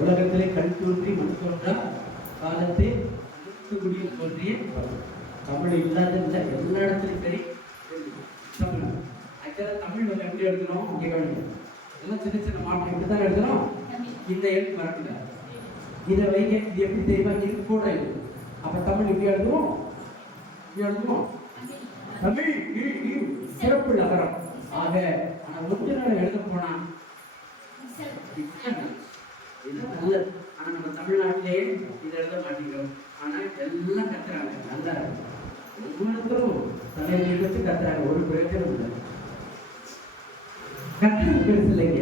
உலகத்திலே கண் தோன்றி மண் தோன்றா காலத்தை குடியில் தோன்றிய தமிழ் இல்லாத இல்லை, எல்லா இடத்துலையும் சரி தமிழ். ஆக்சுவலாக தமிழ் வந்து எப்படி எழுதணும் இங்கே கவனிக்கணும். எல்லாம் சின்ன சின்ன மாற்றம் இப்படி தான் எழுதணும். இந்த எழுத்து வரக்கூடாது. இதை வைங்க. இது எப்படி தெரியுமா? இது கூட எழுது. அப்போ தமிழ் எப்படி எழுதுவோம்? தமிழ் சிறப்பு நகரம். ஆக ஆனால் ஒன்று எழுத போனா இது நல்லது. ஆனால் நம்ம தமிழ்நாட்டிலே இதை எழுத மாட்டேங்கிறோம். ஆனால் எல்லாம் கத்துறாங்க. நல்லா ஒவ்வொருத்தரும் தலையை எடுத்து கத்துறாங்க. ஒரு பிரயோஜனம் இல்லை. கத்துறது பெருசு இல்லைங்க.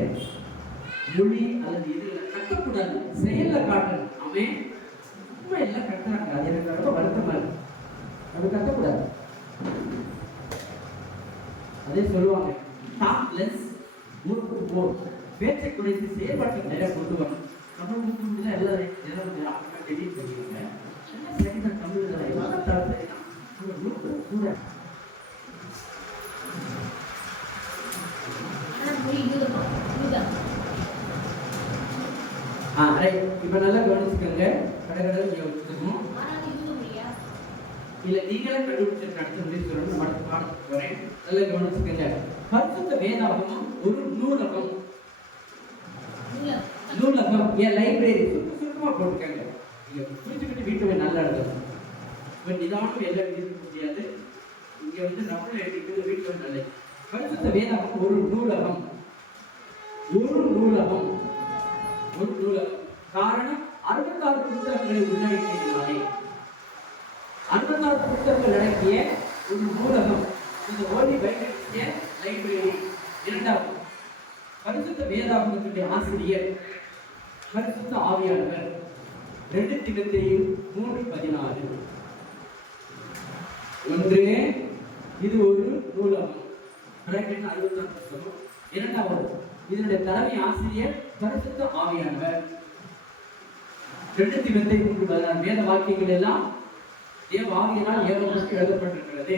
மொழி அல்லது இது கட்டக்கூடாது, செயல்ல காட்டணும். அவன் சும்மா எல்லாம் கட்டுறாங்க. அது எனக்கு ரொம்ப வருத்தமா இருக்கு. அது கட்டக்கூடாது. அதே சொல்லுவாங்க, டாப்லெஸ் பேச்சை குறைத்து செயல்பாட்டை நிறைய கொண்டு வரணும். நம்ம முக்கியம் எல்லாரும் டெலிட் பண்ணிடுங்க. சரிதான் தமிழ் கூட இப்ப நல்லா கவனிச்சுக்கோங்க. கடற்கடல் வச்சுக்கணும். இல்ல நீங்களே கண்டுபிடிச்சிருக்க அடுத்த சொல்லி சொல்லணும். அடுத்த பாடத்துக்கு வரேன். நல்லா கவனிச்சுக்கோங்க. பரிசுத்த வேதாகமம் ஒரு நூலகம். என் லைப்ரரி சுருக்கமா போட்டுக்கங்க. நீங்க புரிஞ்சுக்கிட்டு வீட்டுல நல்லா எழுதணும். இப்ப நிதானம் எல்லாம் எழுதிக்க முடியாது. இங்க வந்து நம்மள எழுதிக்கிறது வீட்டுல நல்லது. பரிசுத்த வேதாகமம் ஒரு நூலகம். காரணம் 66 புத்தகங்களை உள்ளடக்கியதுனாலே 66 புத்தகங்கள் அடங்கிய ஒரு நூலகம். இந்த ஹோலி பைபிள் லைப்ரரி. இரண்டாவது பரிசுத்த வேதாகமத்தினுடைய ஆசிரியர் பரிசுத்த ஆவியானவர். 2 தீமோத்தேயு 3:14. ஒன்று, இது ஒரு நூலகம். 66 புத்தகம். இரண்டாவது இதனுடைய தலைமை ஆசிரியர் பரிசுத்த ஆவியானவர். 2 தீமோத்தேயு 3:14. வேத வாக்கியங்கள் எல்லாம் தேவ ஆவியினால் ஏவப்பட்டு எழுதப்பட்டிருக்கிறது.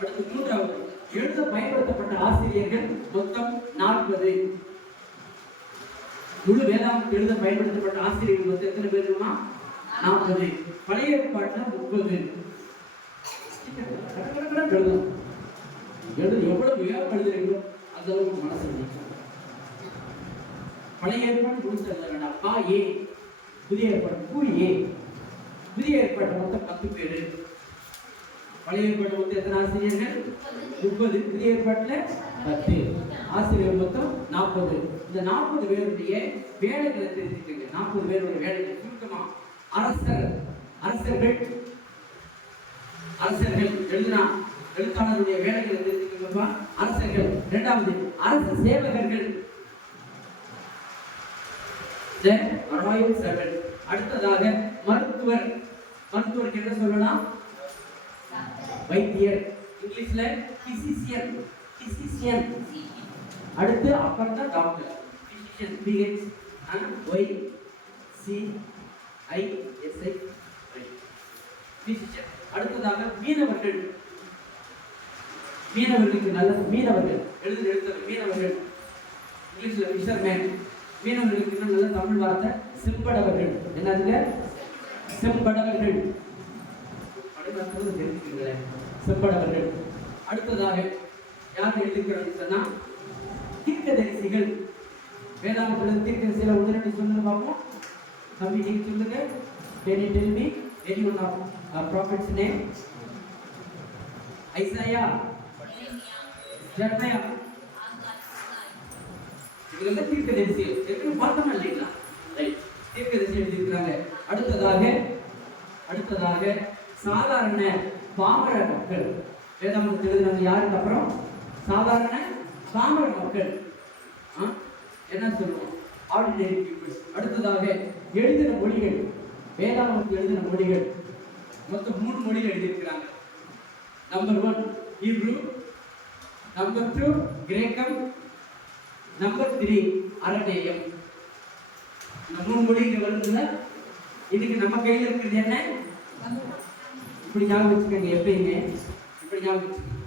அடுத்து மூன்றாவது எழுத பயன்படுத்தப்பட்ட ஆசிரியர்கள் மொத்தம் 40. முழு வேதாகமம் எழுத பயன்படுத்தப்பட்ட ஆசிரியர்கள் மொத்தம் எத்தனை பேருமா? 40. பழைய ஏற்பாட்டுல 30. எவ்வளவு வேகம் எழுதுறீங்களோ அந்த அளவுக்கு மனசு. பழைய ஏற்பாடு முடிச்சது அப்பா ஏ, புதிய ஏற்பாடு பூ ஏ. புதிய ஏற்பாடு மொத்தம் 10 பேரு. பழைய ஏற்பாடு மொத்தம் எத்தனை ஆசிரியர்கள்? 30. புதிய ஏற்பாட்டுல 10 ஆசிரியர் மொத்தம் 40. இந்த 40 பேருடைய வேலைகளை தெரிஞ்சுக்கங்க. 40 பேருடைய வேலைகள் சுருக்கமா. அரசர்கள் எழுதினா எழுத்தாளருடைய வேலைகளை தெரிஞ்சுக்கங்கப்பா. அரசர்கள். இரண்டாவது அரசு சேவகர்கள். Royal servant. அடுத்ததாக மருத்துவருக்கு என்ன சொல்லலாம்? வைத்தியர். இங்கிலீஷ்ல பிசிசியன். அடுத்து அப்புறம் தான் டாக்டர். பிசிசியன். PHYCISI. பிசிசியன். அடுத்ததாக மீனவர்களுக்கு நல்ல மீனவர்கள் எழுதுறவர் மீனவர்கள். இங்கிலீஷ்ல ஃபிஷர்மேன். மீனவர்களுக்கு நல்ல தமிழ் வார்த்தை செம்படவர்கள். என்னதுங்க? செம்படவர்கள். தெரிஞ்சுக்கீங்களேன், செம்படவர்கள். அடுத்ததாக யார் எழுதிக்கிறாங்க சொன்னா தீர்க்கதரிசிகள். வேதாகமத்தில் தீர்க்கதரிசிகளை உடனடி சொல்லுங்க பார்ப்போம். தம்பி நீங்க சொல்லுங்க. Can you tell me anyone of prophet's name? Isaiah, Jeremiah. இவங்க தீர்க்கதரிசிகள். எப்படி பார்த்தோமா இல்லைங்களா? தீர்க்கதரிசி எழுதியிருக்கிறாங்க. அடுத்ததாக சாதாரண பாமர மக்கள். வேதாகமத்தில் எழுதுறாங்க. யாருக்கு அப்புறம்? சாதாரண பாமர மக்கள். என்ன சொல்லுவோம்? Ordinary people. அடுத்ததாக எழுதின மொழிகள். வேதாகமத்தில் எழுதின மொழிகள் மொத்தம் 3 மொழிகள் எழுதியிருக்கிறாங்க. நம்பர் 1 ஹீப்ரு, நம்பர் 2 கிரேக்கம், நம்பர் 3 அரபேயம். இந்த 3 மொழி இங்க வருதுல. இதுக்கு நம்ம கையில இருக்கிறது என்ன? இப்படி ஞாபகம் வச்சுக்கோங்க, எப்பயுமே இப்படி ஞாபகம் வச்சுக்கோங்க.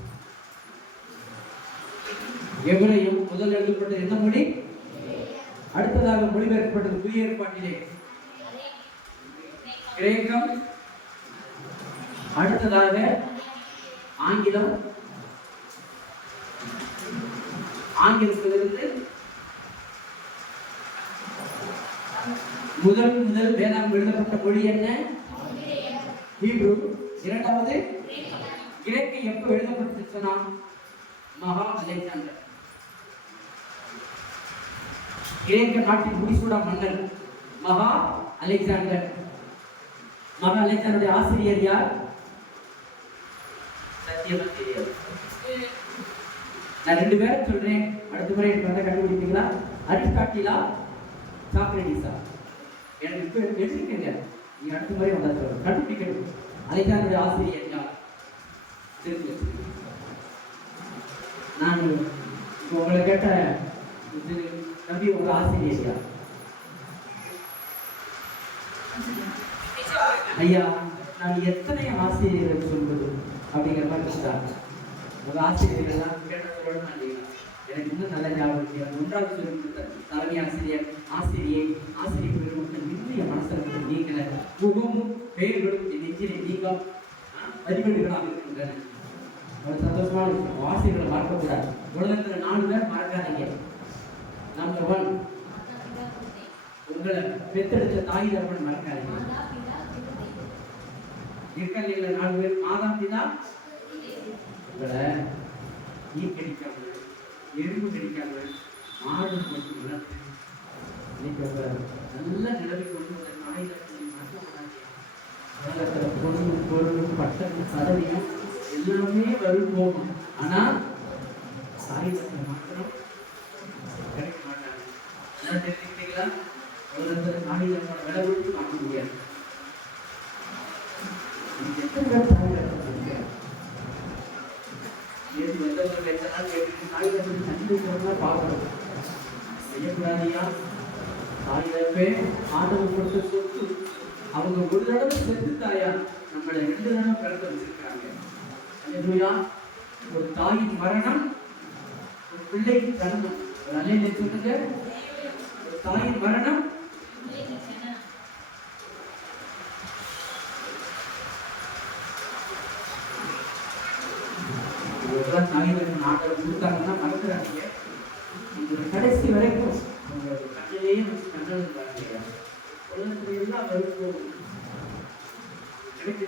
எபிரேயம் முதல் எழுதப்பட்டது என்ன மொழி? அடுத்ததாக மொழிபெயர்க்கப்பட்டது புதிய ஏற்பாட்டிலே கிரேக்கம், அடுத்ததாக ஆங்கிலம். ஆங்கிலத்திலிருந்து முதல் வேதாகம் எழுதப்பட்ட மொழி என்ன? ஹீப்ரு. இரண்டாவது கிரேக்க. எப்ப எழுதப்பட்டது சொன்னா? மகா அலெக்சாண்டர். கிரேக்க நாட்டின் முடிசூடா மன்னர் மகா அலெக்சாண்டர். மகா அலெக்சாண்டருடைய ஆசிரியர் யார்? சத்தியமா தெரியாது. நான் 2 பேரை சொல்றேன், அடுத்த முறை எனக்கு வந்து கண்டுபிடிப்பீங்களா? அரிஸ்டாட்டிலா, சாக்ரட்டிஸா? எனக்கு இப்ப எடுத்துக்கங்க, நீங்க அடுத்த முறை வந்தா சொல்றேன், கண்டுபிடிக்கணும். அலெக்சாண்டருடைய ஆசிரியர் யார்? நான் இப்போ உங்களை கேட்ட நம்பி உங்க ஆசிரியர் யார்? ஐயா, நான் எத்தனை ஆசிரியர்கள் சொல்வது அப்படிங்கிற மாதிரி சொல்றாங்க. உங்க ஆசிரியர்கள்லாம் கேட்ட சொல்லணும். எனக்கு இன்னும் நல்ல ஞாபகம். 1வது சொல்லிக் கொடுத்த தலைமை ஆசிரியர், ஆசிரியர் பெருமக்கள் இந்திய மனசில் நீங்கள முகமும் பெயர்களும் என் நெஞ்சினை நீக்கம் பதிவெடுகளாக இருக்கின்றன. ஒரு சந்தோஷமான விஷயம். ஆசிரியர்களை மறக்கக்கூடாது. உலகத்தில் 4 பேர் மறக்காதீங்க. நம்பர் 1, உங்களை பெற்றெடுத்த தாய் தகப்பன் மறக்காதீங்க. இருக்கலையில 4 பேர் மாதா பிதா. உங்களை கடிக்காம, எறும்பு கடிக்காம, மாடு மட்டும் வளர்த்து இன்னைக்கு நல்ல நிலவை கொண்டு வந்த தாய் தகப்பனை மறக்கக்கூடாது. உலகத்தில் பொருள் பட்டம் பதவியும் எல்லாமே வரும் போகும். ஆனா தாய் தகப்பனை மாத்திரம் கிடைக்க மாட்டாங்க. என்ன தெரிஞ்சுக்கிட்டீங்களா? உலகத்தில் தாய் தகப்பனை விலை கொடுத்து வாங்க முடியாது. எத்தனை பேர் தாய் தகப்பன் பார்க்கணும் செய்யக்கூடாதியா? தாய் தகப்பே ஆண்டவன் கொடுத்த சொத்து. அவங்க ஒரு தடவை செத்து தாயா நம்மளை 2 தடவை பிறக்க வச்சிருக்காங்க. அல்லேலூயா. ஒரு தாயின் மரணம் ஒரு பிள்ளைக்கு ஜன்மம். ஒரு அல்லேலூயா சொல்லுங்க. ஒரு தாயின் மரணம் தாய்களுக்கு ஆண்டவர் கொடுத்தாங்கன்னா மறந்துடாதீங்க. உங்களோட கடைசி வரைக்கும் உங்களோட கண்ணிலேயே வச்சு கண்ணது பாருங்க. உலகத்துல எல்லாம் வரும் கிடைக்க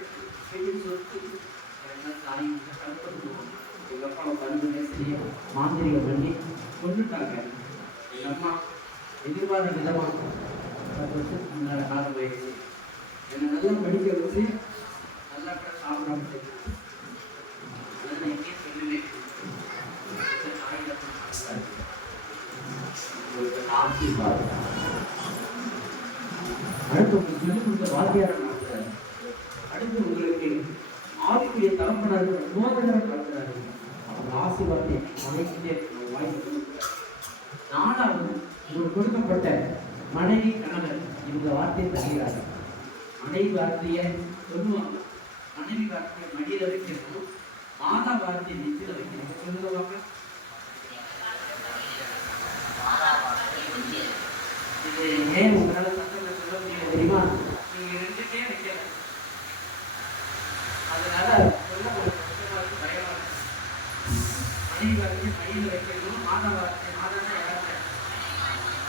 சொத்து தாய் கருப்பம். எங்க அப்பா பருந்து நேசிய மாந்திரிகம் பண்ணி கொண்டுட்டாங்க. எங்க அம்மா எதிர்பார்த்த விதமா 10 வருஷத்துக்கு முன்னாடி காலம் போயிடுச்சு. என்னை நல்லா படிக்க வச்சு நல்லா கூட சாப்பிடாம அடுத்து உங்களுக்கு சொல்லிக் கொடுத்த வாத்தியாரம் நடத்துறாரு. அடுத்து உங்களுக்கு ஆவிக்குரிய தரப்படாத போதகர் நடத்துறாரு. அவங்க ஆசீர்வாதத்தை அனைத்தே வாய்ப்பு. 4வது உங்களுக்கு கொடுக்கப்பட்ட மனைவி கணவர் இந்த வார்த்தையை தருகிறார். மனைவி வார்த்தையை சொல்லுவாங்க. மனைவி வார்த்தையை மடியில வைக்கணும், மாதா வார்த்தையை நெஞ்சில வைக்கணும். சொல்லுவாங்க. இது ஏன் உங்களால சத்தங்களை சொல்ல முடியல தெரியுமா? நீங்க 2மே வைக்கல. அதனால சொல்ல ஒரு பயமா இருக்கு. மனைவி வார்த்தையை மடியில வைக்கணும், மாதா வார்த்தை மாதா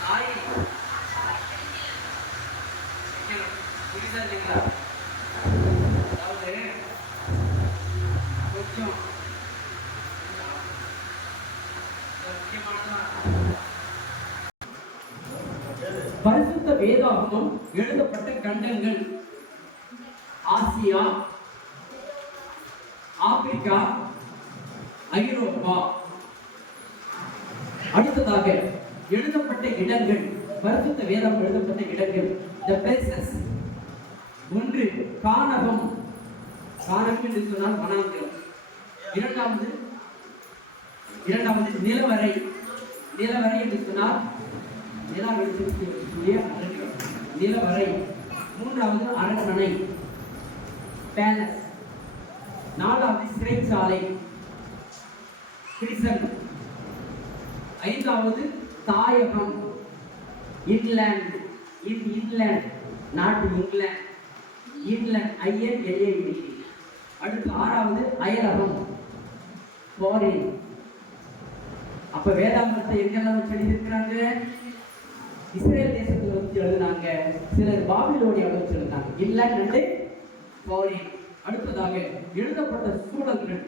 தாய் வைக்கணும். புரியுதா இல்லைங்களா? அதாவது கொஞ்சம் பரிசுத்த வேதாகமம் எழுதப்பட்ட கண்டங்கள் ஆசியா, ஆப்பிரிக்கா, ஐரோப்பா. அடுத்ததாக எழுதப்பட்ட இடங்கள், பரிசுத்த வேதம் எழுதப்பட்ட இடங்கள், the places. 1 கானகம். கானகம் என்று சொன்னால் வனாந்திரம். இரண்டாவது நிலவரை. நிலவரை என்று சொன்னால் நிலா வெளிச்சக்கூடிய நிலவரை. மூன்றாவது அரண்மனை பேலஸ். நாலாவது சிறைச்சாலை பிரிசன். ஐந்தாவது தாயகம் இன்லேண்ட். இன்லேண்ட் நாட்டு இங்கிலாந்து. Inland INLAND. அடுத்து ஆறாவது அயலகம் ஃபாரின். அப்ப வேதாந்தத்தை எங்கெல்லாம் வச்சு எழுதியிருக்கிறாங்க? இஸ்ரேல் தேசத்துல வச்சு எழுதினாங்க. சிலர் பாபிலோனியாவில் வச்சு எழுதினாங்க. Inland and foreign. அடுத்ததாக எழுதப்பட்ட சூழல்கள்,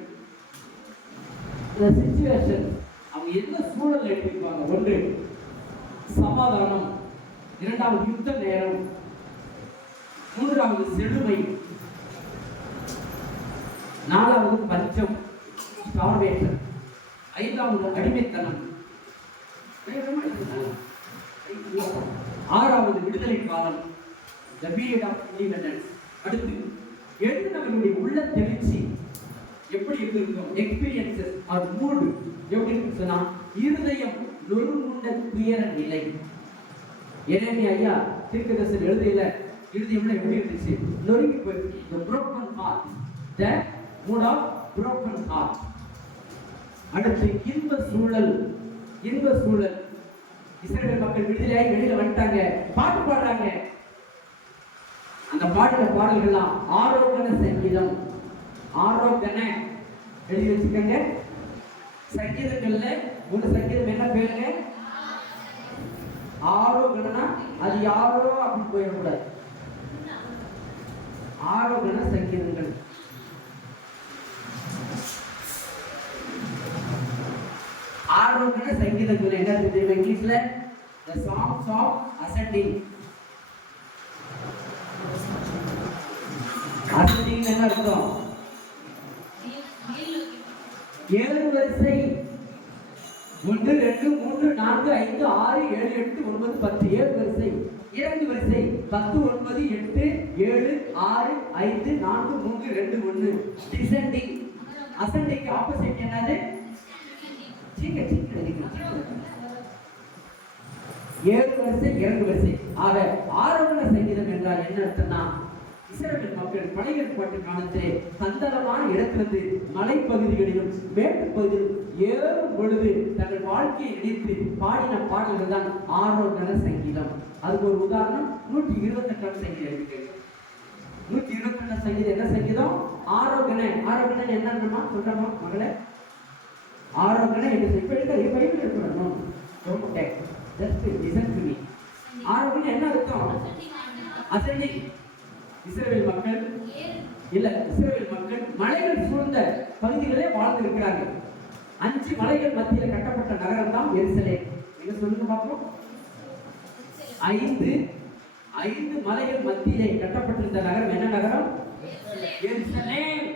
சிச்சுவேஷன், அவங்க எந்த சூழல் எழுதியிருப்பாங்க? ஒன்று சமாதானம், இரண்டாவது யுத்த நேரம், மூன்றாவது செழுமை, நாலாவது பஞ்சம் ஸ்டார்வேஷன், ஐந்தாவது அடிமைத்தனம், ஆறாவது விடுதலை காலம் the period of independence. அடுத்து எழுதினவர்களுடைய உள்ள தெளிச்சி எப்படி இருக்கும்? எக்ஸ்பீரியன்சஸ் ஆர் மூட் எப்படி இருக்கு சொன்னா, இருதயம் நொறுங்குண்ட துயர நிலை. எரேமியா ஐயா தீர்க்கதரிசனம் எழுதியில இருதயம்ல எப்படி இருந்துச்சு? நொறுங்கி போயிடுச்சு. the broken heart, the mood of broken heart. அடுத்து இன்ப சூழல். இஸ்ரவேல் மக்கள் விடுதலையாகி வெளியில வந்துட்டாங்க, பாட்டு பாடுறாங்க. அந்த பாடுற பாடல்கள்லாம் ஆரோகண சங்கீதம். ஆரோகண எழுதி வச்சுக்கோங்க. சங்கீதங்கள்ல ஒரு சங்கீதம் என்ன பேருங்க? ஆரோகணனா அது யாரோ அப்படி போயிடக்கூடாது. ஆரோகண சங்கீதங்கள். ஆரோகண சங்கீதங்கள் என்ன தெரியுமா இங்கிலீஷ்ல? the songs of ascending. ascending என்ன அர்த்தம்? ஏழு வரிசை. 1 2 3 4 5 6 7 8 9 10 ஏழு வரிசை. இறங்கு வரிசை 10 9 8 7 6 5 4 3 2 1. descending. ascending ஆப்போசிட் என்னது? ஏழு வரிசை இறங்கு வரிசை. ஆக ஆரோகண சங்கீதம் என்றால் என்ன அர்த்தம்னா, இஸ்ரவேல் மக்கள் படையெடுப்பாட்டு காலத்திலே சந்தனமான இடத்திலிருந்து மலைப்பகுதிகளிலும் மேட்டு பகுதியிலும் ஏறும் பொழுது தங்கள் வாழ்க்கையை நினைத்து பாடின பாடல்கள் தான் ஆரோகண சங்கீதம். அதுக்கு ஒரு உதாரணம் 128 சங்கீதம் இருக்கு. 128 சங்கீதம் என்ன சங்கீதம்? ஆரோகண. ஆரோகண என்ன சொல்றோமா மகளே? ஆரோகண என்று பைபிள் எடுக்கணும். don't take, just listen to me. ஆரோகண என்ன அர்த்தம்? ascending. இஸ்ரவேல் மக்கள் மலைகள் சூழ்ந்த பகுதிகளே வாழ்ந்து இருக்கிறார்கள். 5 மலைகள் மத்தியில் கட்டப்பட்ட நகரம் தான் எருசலேம். நீங்க சொல்லுங்க பாப்போம். 5 மலைகள் மத்தியிலே கட்டப்பட்டிருந்த நகரம் என்ன நகரம்? எருசலேம்.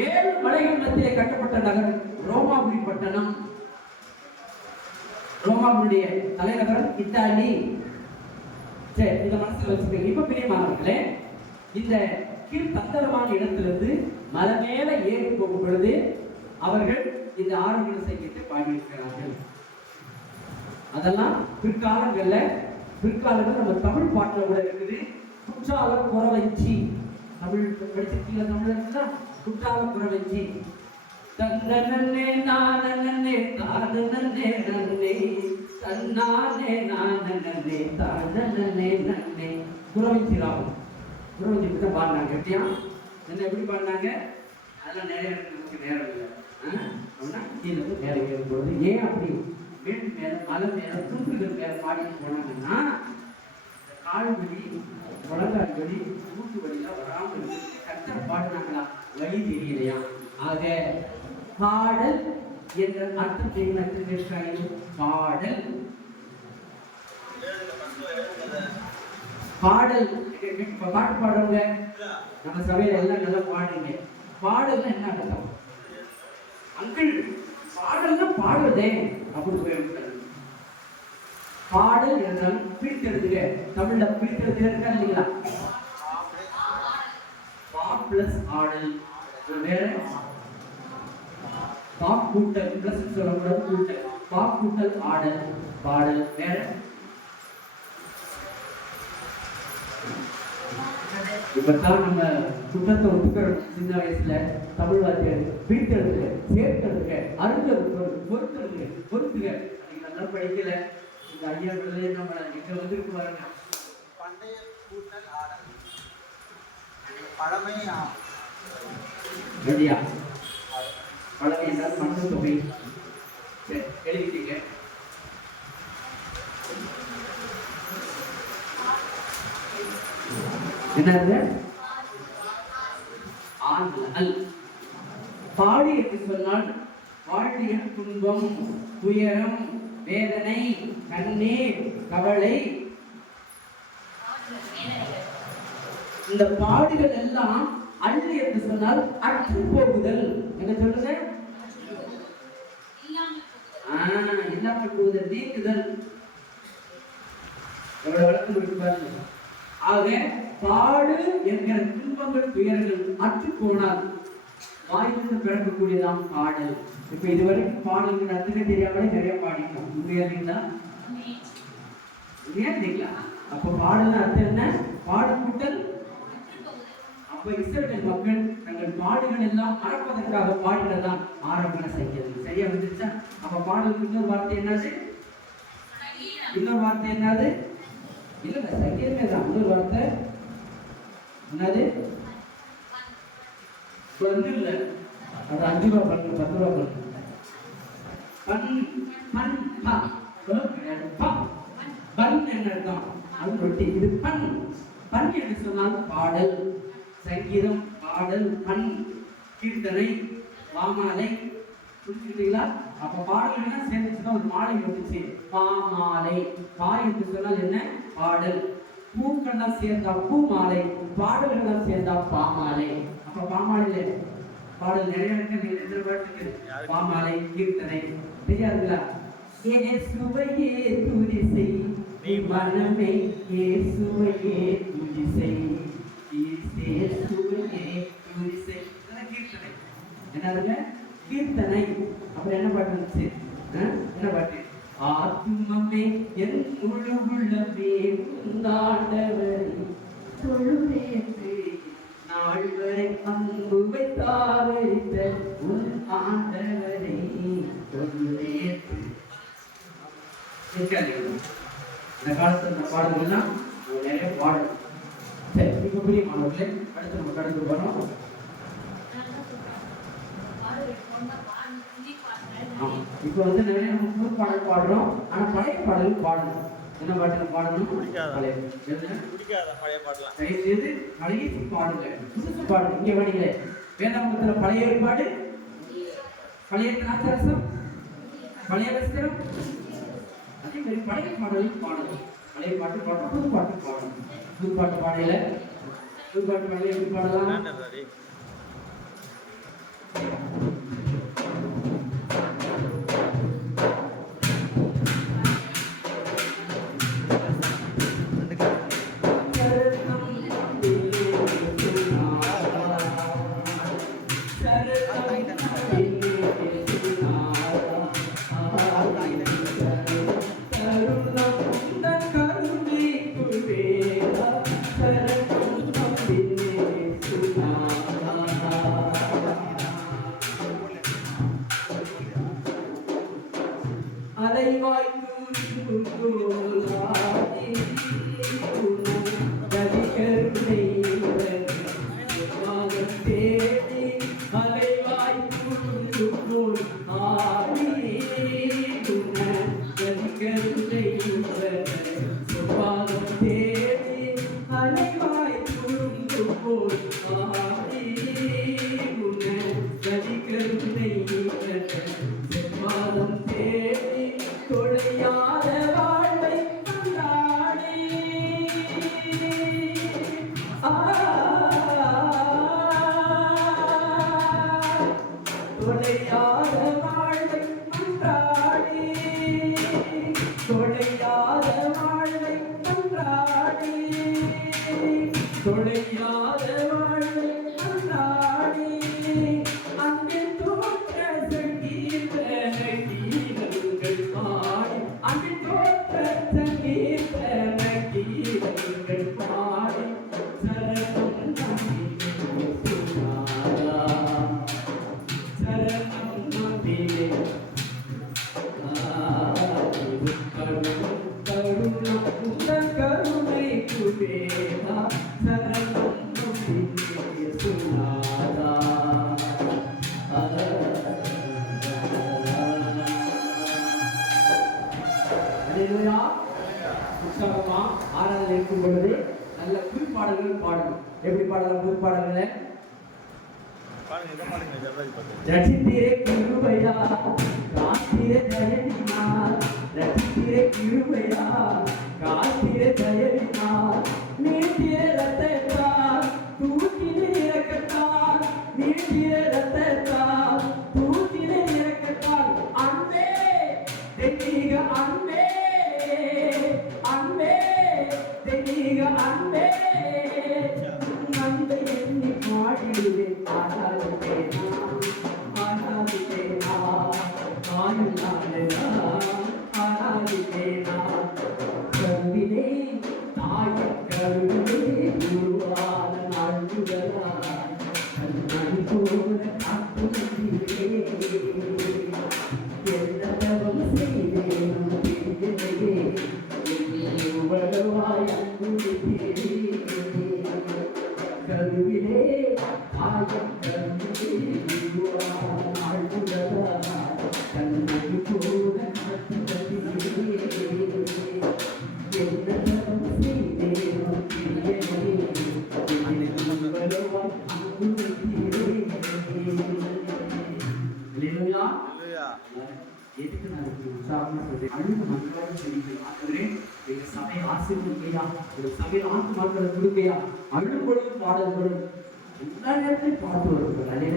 7 மலைகள் மத்தியிலே கட்டப்பட்ட நகரம் ரோமாபுரி பட்டணம். ரோமாபுரிய தலைநகரம் இத்தாலி. சரி, இந்த மனசுல வச்சுக்கோங்க. இப்ப பிரியமானவர்களே, இந்த கீழ்த்தந்தரமான இடத்திலிருந்து மலை மேல ஏறி போகும் பொழுது அவர்கள் இந்த ஆரோகண சங்கீதத்தை பாடியிருக்கிறார்கள். அதெல்லாம் பிற்காலங்கள்ல நம்ம தமிழ் பாட்டுல கூட இருக்குது. குற்றால குறவஞ்சி. தமிழ் படிச்சிருக்கீங்களா? தமிழ் இருக்குதா? குற்றால குறவஞ்சி. தன்னே நானே தானே நன்னே தன்னானே நானே தானே நன்னே. குறவஞ்சி ராகம். குறவஞ்சி இப்படி தான் பாடினாங்க. எப்படியா என்ன எப்படி பாடினாங்க? அதெல்லாம் நிறைய நமக்கு நேரம் இல்லை. அப்படின்னா கீழே வந்து நேரம் ஏறும் பொழுது ஏன் அப்படி மேட்டு மேல மலை மேல தூக்குகள் மேல பாடிட்டு போனாங்கன்னா, கால் வலி முழங்கால் வலி மூட்டு வலிலாம் வராமல் இருக்கு. கரெக்டாக பாடினாங்களா? வழி தெரியலையா? ஆக பாடல் என்ற அர்த்தத்தை பாடல் பாடல் பாட்டு பாடுறவங்க நம்ம சபையில எல்லாம் நல்லா பாடுறீங்க. பாடல் என்ன அர்த்தம்? அங்கிள் பாடல்னா பாடுறதே அப்படி போயிருக்காரு. பாடல் என்றால் பிரித்தெழுதுக. தமிழ்ல பிரித்தெழுதுக இருக்கா இல்லைங்களா? பா பிளஸ் ஆடல். வேற பா கூட்டல் பிளஸ் சொல்லக்கூடாது, கூட்டல். பாக்கூட்டல் ஆடல் பாடல் வேற. இப்பதான் நம்ம குற்றத்தை ஒத்துக்கிறோம். சின்ன வயசுல தமிழ் வாத்தியார் பிரித்தெடுத்துக்க, சேர்த்தெடுத்துக்க, அருந்தெடுக்க, பொறுத்துக்க நல்லா படிக்கல. இந்த ஐயாக்களே நம்ம இங்க வந்துருக்கு பாருங்க. பண்டைய கூட்டல் ஆடல் பழமை ரெடியா? பழமை என்றால் மண்ணு தொகை. எழுதிட்டீங்க. என்னது? ஆண்டல். பாடி என்று சொன்னால் வாழ்விய துன்பம், துயரம், வேதனை, கண்ணீர், கவலை, இந்த பாடுகள் எல்லாம் அள்ளி என்று சொன்னால் அற்று போகுதல். என்ன சொல்லுங்க? இல்லாமல் போகுதல், நீக்குதல். எவ்வளவு வழக்கம் இருக்கு பாருங்க. ஆக பாடு என்கிற துன்பங்கள், துயரங்கள் அற்று போனால் வாயிலிருந்து பிறக்கக்கூடியதான் பாடல். இப்ப இதுவரைக்கும் பாடல்கள் அர்த்தமே தெரியாமலே நிறைய பாடிட்டோம். உண்மையா இல்லைங்களா? உண்மையா இல்லைங்களா? அப்ப பாடல் அர்த்தம் என்ன? பாடு கூட்டல். அப்ப இஸ்ரவேல் மக்கள் தங்கள் பாடுகள் எல்லாம் மறப்பதற்காக பாடினதான் ஆரம்பன சங்கீதம். சரியா வந்துருச்சா? அப்ப பாடலுக்கு இன்னொரு வார்த்தை என்னது? இன்னொரு வார்த்தை என்னது? இல்ல சங்கீதமே தான். இன்னொரு வார்த்தை என்னது? ஒன்று இல்ல, அது 5 ரூபா பண்ணு, 10 ரூபா பண்ணு. பன் என்ன அர்த்தம்? அது ரொட்டி. இது பன். பன் என்று சொன்னால் பாடல், சங்கீதம், பாடல், பன், கீர்த்தனை, பாமாலை. புரிஞ்சுக்கிட்டீங்களா? அப்ப பாடல்கள்னா சேர்ந்துச்சுன்னா ஒரு மாலை வந்துச்சு. பாமாலை. பா என்று சொன்னால் என்ன? பாடல். பூக்கள்லாம் சேர்ந்தா பூ மாலை, பாடல்கள்லாம் சேர்ந்தா பாமாலை. அப்ப பாமாலையில பாடல் நிறைய இருக்கு. பாமாலை, கீர்த்தனை தெரியாதுங்களா? இயேசுவையே துதி செய் நீ மனமே, இயேசுவையே துதி செய், இயேசுவையே துதி செய். கீர்த்தனை என்னதுங்க? கீர்த்தனை. அப்புறம் என்ன பாட்டு இருந்துச்சு? என்ன பாட்டு? ஆத்துமமே என் முழு உள்ளமே உண்டாண்டவரை தொழுதேற்று நாள் வரை அன்பு வைத்தாரைத்த உன் ஆண்டவரை தொழுதேற்று. இந்த காலத்துல இந்த பாடல்கள்லாம் நிறைய பாடல். சரி, இப்ப புரிய மாணவர்களே, அடுத்து நம்ம கடந்து போறோம். இப்ப வந்து நிறைய நம்ம புது பாடல் பாடுறோம். ஆனா பழைய பாடல் பாடணும். என்ன பாட்டு பாடணும்? பழைய பாடுங்க, புதுசு பாடுங்க. இங்க வடிங்களே, வேதாகமத்துல பழைய ஏற்பாடு, பழைய திராட்சரசம், பழைய வஸ்திரம், அதே மாதிரி பழைய பாடலும் பாடணும். பழைய பாட்டு பாடணும், புது பாட்டு பாடணும். புது பாட்டு பாடையில புது பாட்டு பாடல எப்படி பாடலாம்? வாழ்வை உள்ளத்திலே உந்தன் கருணை குபேரா சரணம் சுனாதா அல்லேலூயா. உற்சாகமா ஆராதனை இருக்கும் பொழுது நல்ல குறிப்பாடல்கள் பாடணும். எப்படி பாடலாம் குறிப்பாடல்களை? ரட்சித்தீரே கிருபையா காத்தீரே தயவினார், ரட்சித்தீரே கிருபையா காத்தீரே தயவினார், நீட்டிய ரத்தத்தால் தூக்கினே இரக்கத்தால், நீட்டிய ரத்தத்தால் தூக்கினே இரக்கத்தால், அன்பே தெய்வீக அன்பே அன்பே தெய்வீக அன்பே நன்மை எண்ணி பாடிடுவேன் கருவிலே தாய கருவிலே உருவான நாடுகளா கண்ணாடி போல காப்புகிறே எந்தளவும் செய்தேன் தெரியலையே இவ்வளவாய் அன்புகிறே கருவிலே தாயம் கருவிலே உருவான நாடுகளா கண்ணாடி போல காப்புகிறே அழும்பொழுது பாடல்களும் எல்லா நேரத்திலும் பாட்டு வருகிறது.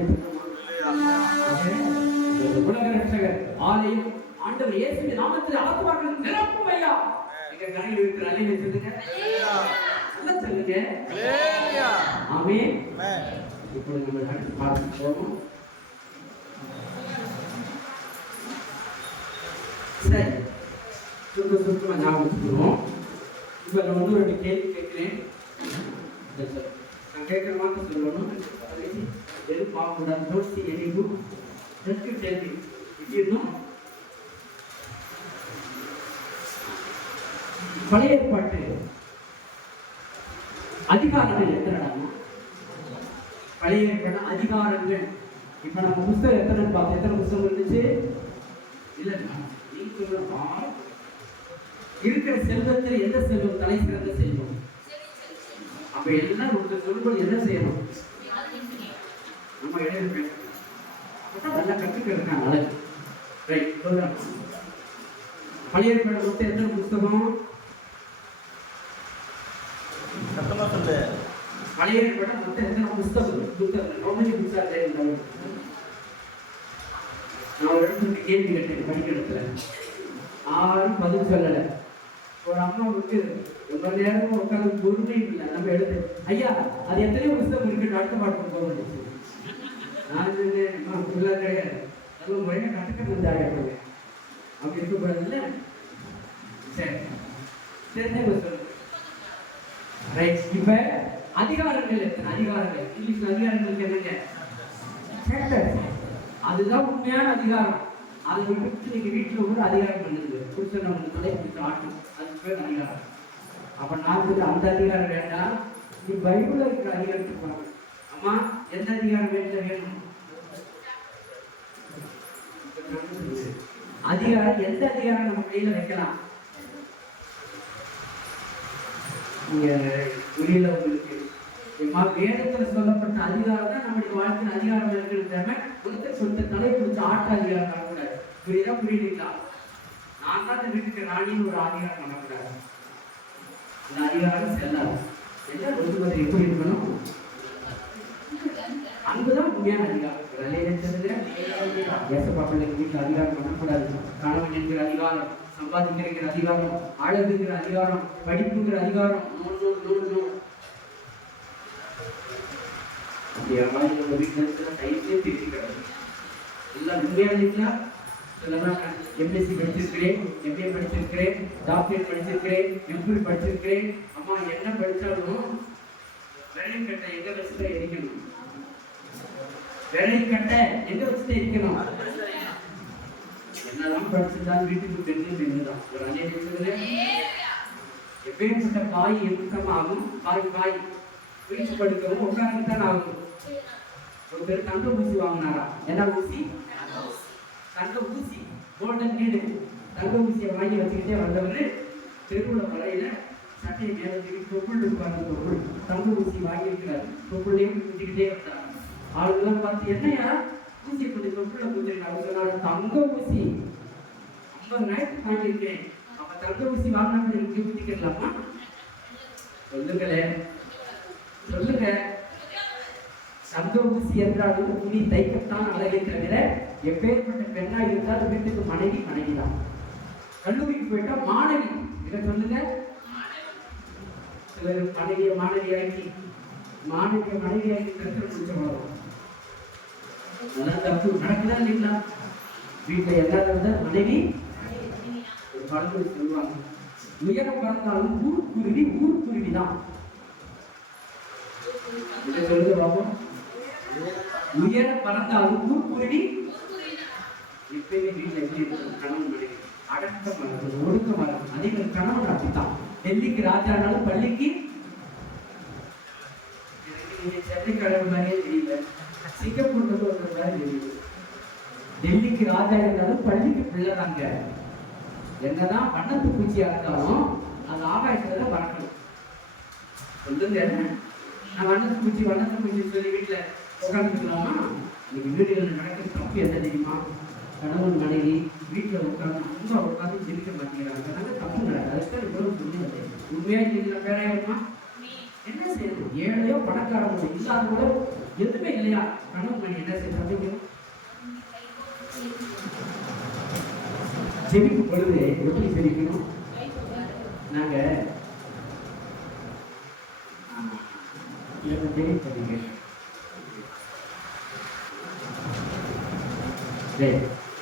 உலக ரட்சகர் ஆலயம் ஆண்டவர் இயேசுவின் நாமத்தில் ஆத்துமாக்கள் நிரப்பும் ஐயா. எங்க கரையில் இருக்கிற அலையில சொல்லுங்க, நல்லா சொல்லுங்க. ஆமென். இப்பொழுது நம்ம அடுத்து பாடல் போவோம். சரி, சுருக்கமா ஞாபகம் வச்சுக்குவோம். இப்ப நான் வந்து ஒரு கேள்வி கேட்கிறேன். நான் கேட்கிற மாதிரி சொல்லணும். எது பார்க்கக்கூடாது. நோட்சி எரிவு ரெண்டு கேள்வி இன்னும் பழைய ஏற்பாட்டு அதிகாரங்கள் எத்தனை? பழைய ஏற்பாடு அதிகாரங்கள் இப்ப நம்ம புஸ்தகம் எத்தனை பார்த்தோம்? எத்தனை புஸ்தகம் இருந்துச்சு? இல்ல இருக்கிற செல்வத்தில் எந்த செல்வம் தலை சிறந்த செல்வம்? அப்ப எல்லாம் ஒருத்தர் சொல்லும்போது என்ன செய்யணும்? நம்ம இடையில பேசணும், நல்லா கற்றுக்கிறதுக்கான அழகு. ரைட், பழைய ஏற்பாடு மொத்தம் எத்தனை புஸ்தகம்? பழைய ஏற்பாடு மொத்தம் எத்தனை புஸ்தகம்? ரொம்ப புதுசா தெரியும். நான் ஒரு இடத்துல கேள்வி கேட்டேன் படிக்கிறதுல, யாரும் பதில் சொல்லலை. ஒரு அம்மாவுக்கு ரொம்ப நேரம் உட்காந்து பொறுமை இல்லை. நம்ம எடுத்து ஐயா அது எத்தனையோ புஸ்தகம் இருக்கு, அடுத்த பாட்டு போக நான் சொன்னேன் கிடையாது, அது முறையாக கற்றுக்க முடியாது அப்படி இருக்கக்கூடாது இல்லை. சரி, தெரிஞ்ச புஸ்தகம். ரைட், இப்ப அதிகாரங்கள் எத்தனை? அதிகாரங்கள் இங்கிலீஷ்ல அதிகாரங்களுக்கு என்னங்க? சாப்டர்ஸ். அதுதான் உண்மையான அதிகாரம். அதை விட்டு நீங்க வீட்டுல கூட அதிகாரம் பண்ணுது புருஷன் நம்ம தலை பிடிச்ச ஆட்டம், அதுக்கு பேர் அதிகாரம். அப்ப நான் வந்து அந்த அதிகாரம் வேண்டாம், நீ பைபிள்ல இருக்கிற அதிகாரத்துக்கு போறாங்க. அம்மா எந்த அதிகாரம் வேணும்? அதிகாரம் எந்த அதிகாரம் நம்ம கையில வைக்கலாம்? நீங்க புரியல உங்களுக்கு? வேதத்துல சொல்லப்பட்ட அதிகாரம் தான் நம்முடைய வாழ்க்கையின் அதிகாரம் இருக்கிறது. ஒருத்தர் சொந்த தலை பிடிச்ச ஆட்ட அதிகாரம் பண்ணக்கூடாது. புரியுதா? புரியுதுங்களா? நான் தான் இந்த வீட்டுக்கு ராணின்னு ஒரு அதிகாரம் பண்ணக்கூடாது. இந்த அதிகாரம் செல்லாது. எல்லாம் ஒருவர் எப்படி இருக்கணும்? அன்புதான் உண்மையான அதிகாரம். ஏசப்பா பிள்ளைங்க வீட்டுல அதிகாரம் பண்ணக்கூடாது. கணவன் என்கிற அதிகாரம், சம்பாதிக்கிற அதிகாரம், அழகுங்கிற அதிகாரம், படிப்புங்கிற அதிகாரம், நம்ம வீட்டுல இருக்கிற கையிலே பேசி கிடக்கு. எல்லாம் உண்மையா? சொல்லலாம், எம்எஸ்சி படிச்சிருக்கிறேன், எம்ஏ படிச்சிருக்கிறேன், டாக்டரேட் படிச்சிருக்கிறேன், எம்பிஏ படிச்சிருக்கிறேன். அம்மா என்ன படிச்சாலும் விரலை கட்டை எங்க வச்சுதான் எரிக்கணும்? விரலை கட்டை எங்க வச்சுதான் எரிக்கணும்? ஆணும் படிச்சிருந்தால் வீட்டுக்கு பெண்ணு பெண்ணு தான். ஒரு அநேகம் சொல்லுங்க. எப்பேற்பட்ட காய் எதுக்கமாகும் காய் வீச்சு படுக்கவும் உட்கார்ந்துதான் ஆகும். ஒரு பேர் தங்க ஊசி வாங்கினாரா? என்ன ஊசி? தங்க ஊசி, கோல்டன் நீடு. தங்க ஊசியை வாங்கி வச்சுக்கிட்டே வந்தவர் தெருவில் வரையில சட்டையை மேலத்துக்கு தொப்புள் இருப்பாங்க. தொப்புள் தங்க ஊசி வாங்கியிருக்கிறார். தொப்புள்ளையும் குத்திக்கிட்டே வந்தார். ஆளுங்கெல்லாம் பார்த்து என்னையா ஊசியை கொஞ்சம் தொப்புள்ள குத்துறீங்க? சொன்னாலும் தங்க ஊசி 50,000 வாங்கியிருக்கேன். அப்ப தங்க ஊசி வாங்கினா இங்கே குத்திக்கலாமா? சொல்லுங்களே, சொல்லுங்க. தங்க ஊசி என்றாலும் துணி தைக்கத்தான் அழகை தவிர எப்பேற்பட்ட பெண்ணா இருந்தாலும் வீட்டுக்கு மனைவி தான். கல்லூரிக்கு போயிட்டா மாணவி. இதை சொல்லுங்க. சிலர் மாணவியாக்கி கருத்து முடிச்சவங்க அதெல்லாம் தப்பு. நடக்குதா இல்லைங்களா? வீட்டுல எல்லாரும் மனைவி ஒரு பழமொழி சொல்லுவாங்க, உயரம் பறந்தாலும் ஊர்க்குருவி தான். இதை சொல்லுங்க பாப்போம். உயரம் பறந்தாலும் ஊர்க்குருவி. எப்பயுமே வீட்டுல எப்படி இருக்கும்? கணவன் மனைவி அடக்கம் வளர்றது, ஒடுக்கம் வளர்றது. அதே மாதிரி கணவன் அப்படித்தான். டெல்லிக்கு ராஜானாலும் பள்ளிக்கு சென்னை கடவுள் மாதிரியே தெரியல, சிங்கப்பூர்ல ஒரு மாதிரி தெரியுது. டெல்லிக்கு ராஜா இருந்தாலும் பள்ளிக்கு பிள்ளைதாங்க. என்னதான் வண்ணத்து பூச்சியா இருந்தாலும் அது ஆகாயத்துல பறக்கணும். சொல்லுங்க, நான் வண்ணத்து பூச்சி சொல்லி வீட்டுல உட்காந்துக்கலாமா? இன்னைக்கு வீடுகள் நடக்கிற தப்பு என்ன தெரியுமா? கணவன் மனைவி வீட்டில் உட்காந்து ரொம்ப உட்காந்து சிரிக்க மாட்டேங்கிறாங்க. அதனால தப்பு நடக்குது. அதுக்கு இவ்வளவு சொல்லுங்க. உண்மையா இல்லைங்களா? பேராயிருமா? என்ன செய்யுது? ஏழையோ பணக்காரங்களோ இல்லாதவங்களோ எதுவுமே இல்லையா? கணவன் மனைவி என்ன செய்ய செவிக்கும் பொழுது எப்படி செவிக்கணும்? நாங்க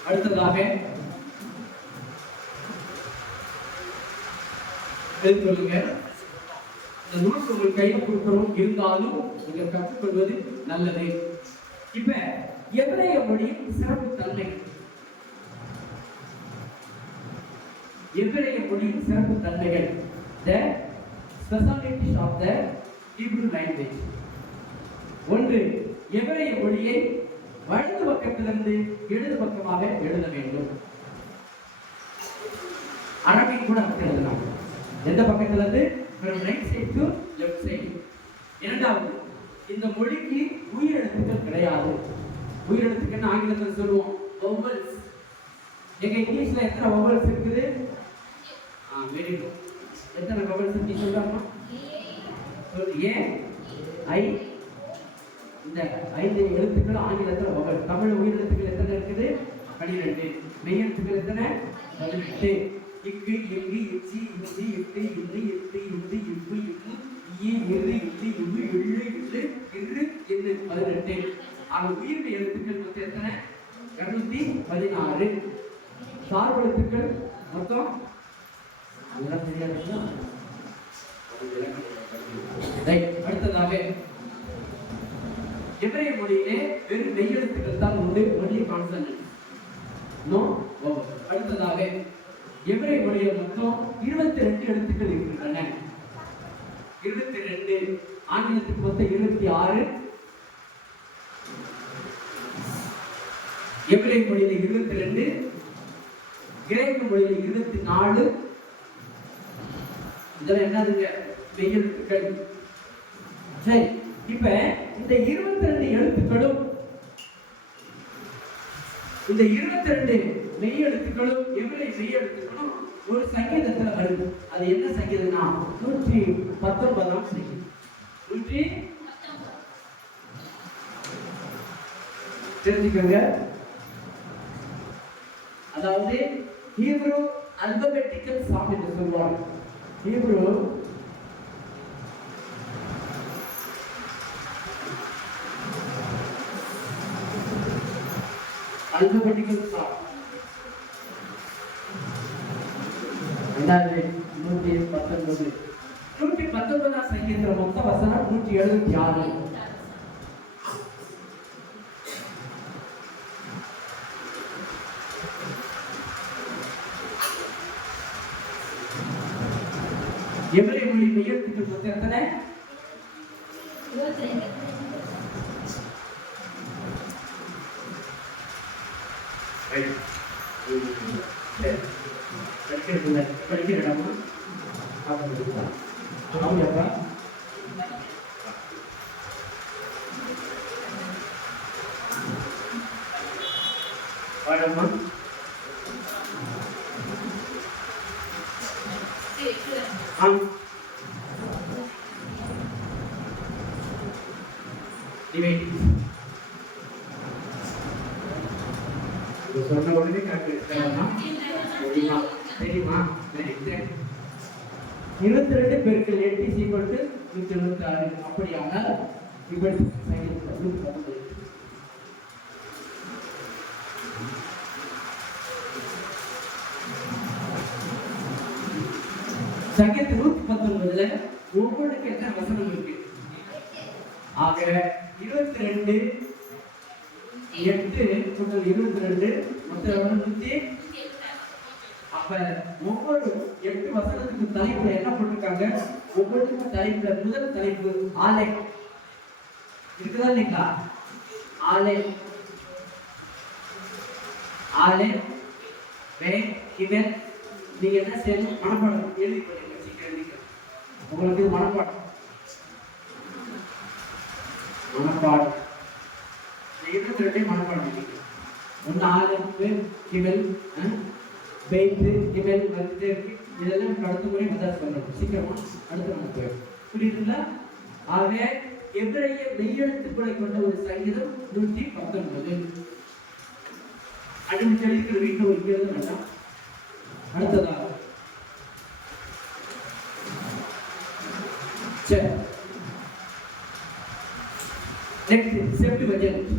அடுத்ததாக சொல்லுங்க. இந்த நூல் உங்கள் கையில் கொடுக்கிறோம், இருந்தாலும் நீங்கள் கற்றுக்கொள்வது நல்லது. இப்ப எபிரேய மொழியின் சிறப்பு தன்மை, எபிரேய மொழியின் சிறப்பு தன்மைகள், the specialties of the Hebrew language. ஒன்று, எபிரேய மொழியை வலது பக்கத்திலிருந்து இடது பக்கமாக எழுத வேண்டும். அரபிக் கூட அப்படி எழுதலாம். எந்த பக்கத்திலிருந்து? from right side to left side. இரண்டாவது, இந்த மொழிக்கு உயிரெழுத்துக்கள் கிடையாது. உயிரெழுத்துக்கள் ஆங்கிலத்தில் சொல்லுவோம் vowels. எங்க இங்கிலீஷ்ல எத்தனை vowels இருக்குது? Very good. எத்தனை vowels இருக்கு சொல்றாமா? ஏ ஐ, இந்த 5 எழுத்துக்கள் ஆங்கிலத்தில் vowel. தமிழ் உயிரெழுத்துக்கள் எத்தனை இருக்குது? 12. மெய்யெழுத்துக்கள் எத்தனை? 18. இக்கு எங்கு எச்சி இஞ்சி எட்டு இன்று எட்டு இன்று இவ்வு இவ்வு ஈ இரு இட்டு இவ்வு எள்ளு இட்டு இன்று எண்ணு 18. ஆக உயிர் எழுத்துக்கள் மொத்தம் எத்தனை? 216. சார்பு எழுத்துக்கள் மொத்தம் அதெல்லாம் தெரியாதுங்களா? அடுத்ததாக எபிரேய மொழியிலே வெறும் மெய்யெழுத்துக்கள் தான் உண்டு. Only consonant, no vowel. அடுத்ததாக எபிரேய மொழியில் மொத்தம் 22 எழுத்துக்கள் இருக்கின்றன. 22. ஆங்கிலத்துக்கு மொத்தம் 26. எபிரேய மொழியில 22, கிரேக்க மொழியில 24. இதெல்லாம் என்னதுங்க? மெய்யெழுத்துக்கள். சரி, இப்ப இந்த 22 எழுத்துக்களும், இந்த 22 மெய்யெழுத்துக்களும் எபிரேய மெய்யெழுத்துக்களும் ஒரு சங்கீதத்துல வருது. அது என்ன சங்கீதம்னா 119ஆம் சங்கீதம். 119 தெரிஞ்சுக்கோங்க. அதாவது ஹீப்ரு அல்பபெட்டிக்கல் சாங் என்று சொல்வாங்க. Hebrew alphabetical song. 119. 119ஆம் சங்கீதத்துல மொத்த வசனம் 176. எபிரேய மொழி மெய்யெழுத்துக்கள் மொத்தம் எத்தனை? 22. படிக்கிறடாமா அப்படியாப்பா? பாடம்மா சொன்ன உடனே தெரியுமா? 22 பெருக்கள் 8 176. அப்படியானால் இப்படி சங்கீதம் 119ல ஒவ்வொன்றுக்கு எத்தனை வசனம் இருக்கு? ஆக 22 8 கூட்டல் 22 மொத்தம் எவ்வளவு? 100. அப்ப ஒவ்வொரு 8 வசனத்துக்கு தலைப்புல என்ன போட்டிருக்காங்க? ஒவ்வொருக்கும் தலைப்புல முதல் தலைப்பு ஆலை இருக்குதா இல்லைங்களா? ஆலை ஆலை வே கிவன். நீங்க என்ன செய்யணும்? மனப்பாடம் எழுதி பண்ணுங்க. சீக்கிரம் எழுதிக்க. உங்களுக்கு இது மனப்பாடம் 22 மனப்பாடம். ஒன்று ஆலப்பு கிவல் பெய்து கிவல் வந்து இதெல்லாம் அடுத்த முறை மதாஸ் பண்ணணும். சீக்கிரமா அடுத்த நம்ம போயிடும். புரியுதுங்களா? ஆக எபிரேய மெய்யெழுத்துக்களை கொண்ட ஒரு சங்கீதம் 119. அடிமை எழுதிக்கிற வீட்டில் வைக்கிறது வேண்டாம். அடுத்ததாக சரி நெக்ஸ்ட் செப்டுவஜன்ட்.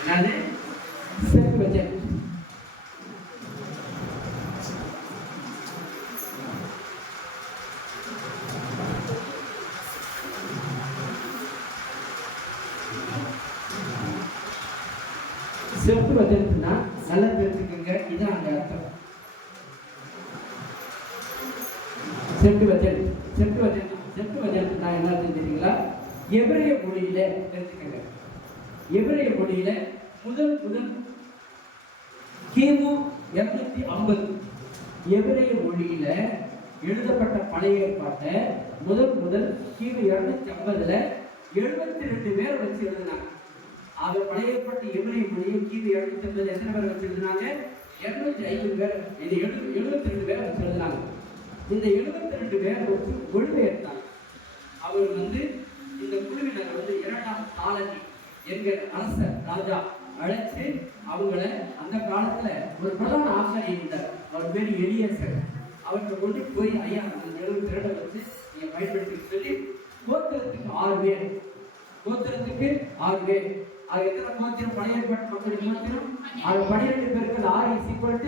என்னது? செப்டுவஜன்ட். செப்டுவஜன்ட்னா நல்லா தெரிஞ்சுக்கங்க. இதான் அந்த அர்த்தம். செப்டுவஜன்ட்னா என்ன தெரிஞ்சுங்களா? எபிரேய மொழியில தெரிஞ்சுக்கங்க. எபிரேய மொழியில முதல் கிமு 250 எபிரேய மொழியில எழுதப்பட்ட பழைய ஏற்பாட்டை முதல் கிமு 250ல 72 பேர் வச்சு எழுதினாங்க. ஆக பழைய ஏற்பாட்டு எபிரேய மொழியை கிமு 250 எத்தனை பேர் வச்சு எழுதினாங்க? 250 பேர். இது 72 பேர் வச்சு எழுதினாங்க. இந்த 72 பேர் வச்சு மொழிபெயர்த்தாங்க. அவர் இந்த குழுவினர் இரண்டாம் தாலனி என்கிற அரசர் ராஜா அழைச்சு அவங்கள அந்த காலத்துல ஒரு பிரதான ஆசாரியர் இருந்தார். அவர் பேர் எலியேசர். அவர்கிட்ட கொண்டு போய் ஐயா 72 வச்சு நீங்க பயன்படுத்தி சொல்லி கோத்திரத்துக்கு 6 பேர். அது எத்தனை கோத்திரம்? பழைய ஏற்பாட்டு மக்களுடைய கோத்திரம் அது 12 பேருக்கு 6 ஈக்குவல்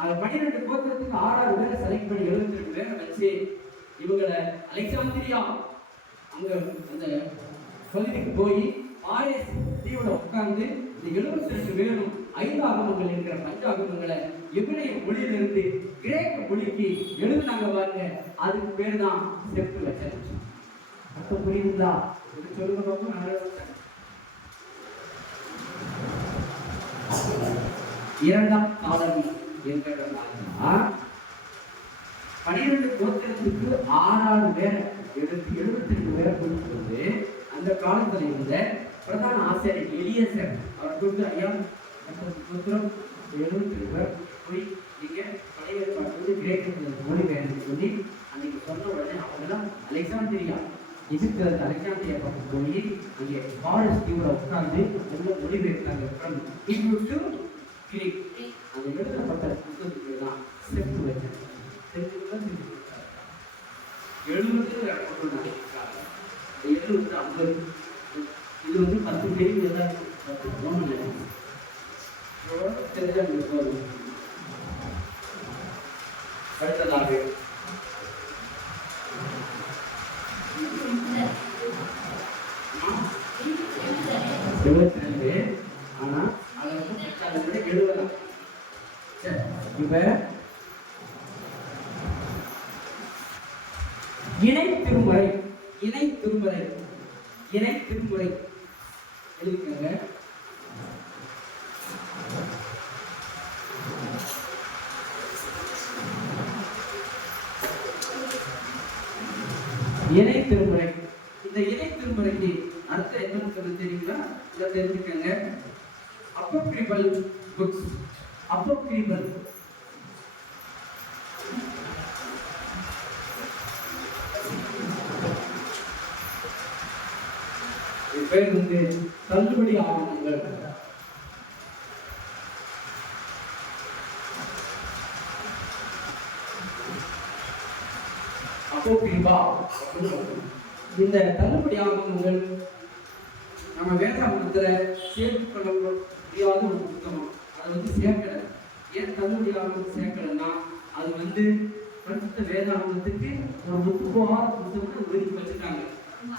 அது 12 கோத்திரத்துக்கு 6 பேரை செலக்ட் பண்ணி 72 பேரை வச்சு இவங்களை அலெக்சாந்திரியா அங்க அந்த பகுதிக்கு போய் ஆர்எஸ் தீவுல உட்கார்ந்து இந்த 72 பேரும் 5 ஆகமங்கள் என்கிற பஞ்சாகமங்களை எபிரேய மொழியிலிருந்து கிரேக்க மொழிக்கு எழுதுனாங்க பாருங்க. அதுக்கு பேர் தான் செப்டுவஜன்ட். அர்த்தம் புரியுதுங்களா? இது சொல்லுங்க பார்ப்போம். இரண்டாம் தாலனி என்கிற 12 கோத்திரத்துக்கு 6 பேரை எடுத்து 72 பேரை கொண்டு வந்து அந்த காலத்துல இருந்த பிரதான ஆசிரியர் எலியேசர் அவர் கொடுத்து ஐயா கோத்திரம் 72 பேர் போய் நீங்க பழைய ஏற்பாட்டு கிரேக்க மொழிபெயர்ந்து சொல்லி அன்னைக்கு சொன்ன உடனே அவங்கெல்லாம் அலெக்சாந்திரியா எதிர்த்து அலெக்சாந்திரியா பக்கம் போய் அங்கே ஃபாரஸ்ட் தீவுல உட்கார்ந்து எல்லாம் மொழிபெயர்த்தாங்க. அந்த எழுதப்பட்ட புத்தகத்துக்கு தான் செப்டுவஜன்ட். 70 50 இது 10 பேருக்கு தெரிஞ்சு அடுத்ததாக இணை திருமுறை, இணை திருமுறை, இணை திருமுறை எழுதிக்கங்க. இணை திருமுறை. இந்த இணை திருமுறைக்கு அர்த்தம் என்னன்னு சொல்ல தெரியுங்களா? இதை தெரிஞ்சுக்கங்க. அப்போக்ரிபல் புக்ஸ், அப்போக்ரிபல் பேர் வந்து தள்ளுபடி ஆவணங்கள். அப்போக்ரிபா இந்த தள்ளுபடி ஆவணங்கள் நம்ம வேதாகமத்துல சேர்த்துக்கொள்ள முடியாத ஒரு புத்தகம். அதை வந்து சேர்க்கல. ஏன் தள்ளுபடி ஆவணம் சேர்க்கலன்னா அது வந்து பரிசுத்த வேதாகமத்துக்கு ஒரு முக்கியமான புத்தகத்தை ஒதுக்கி வச்சுட்டாங்க.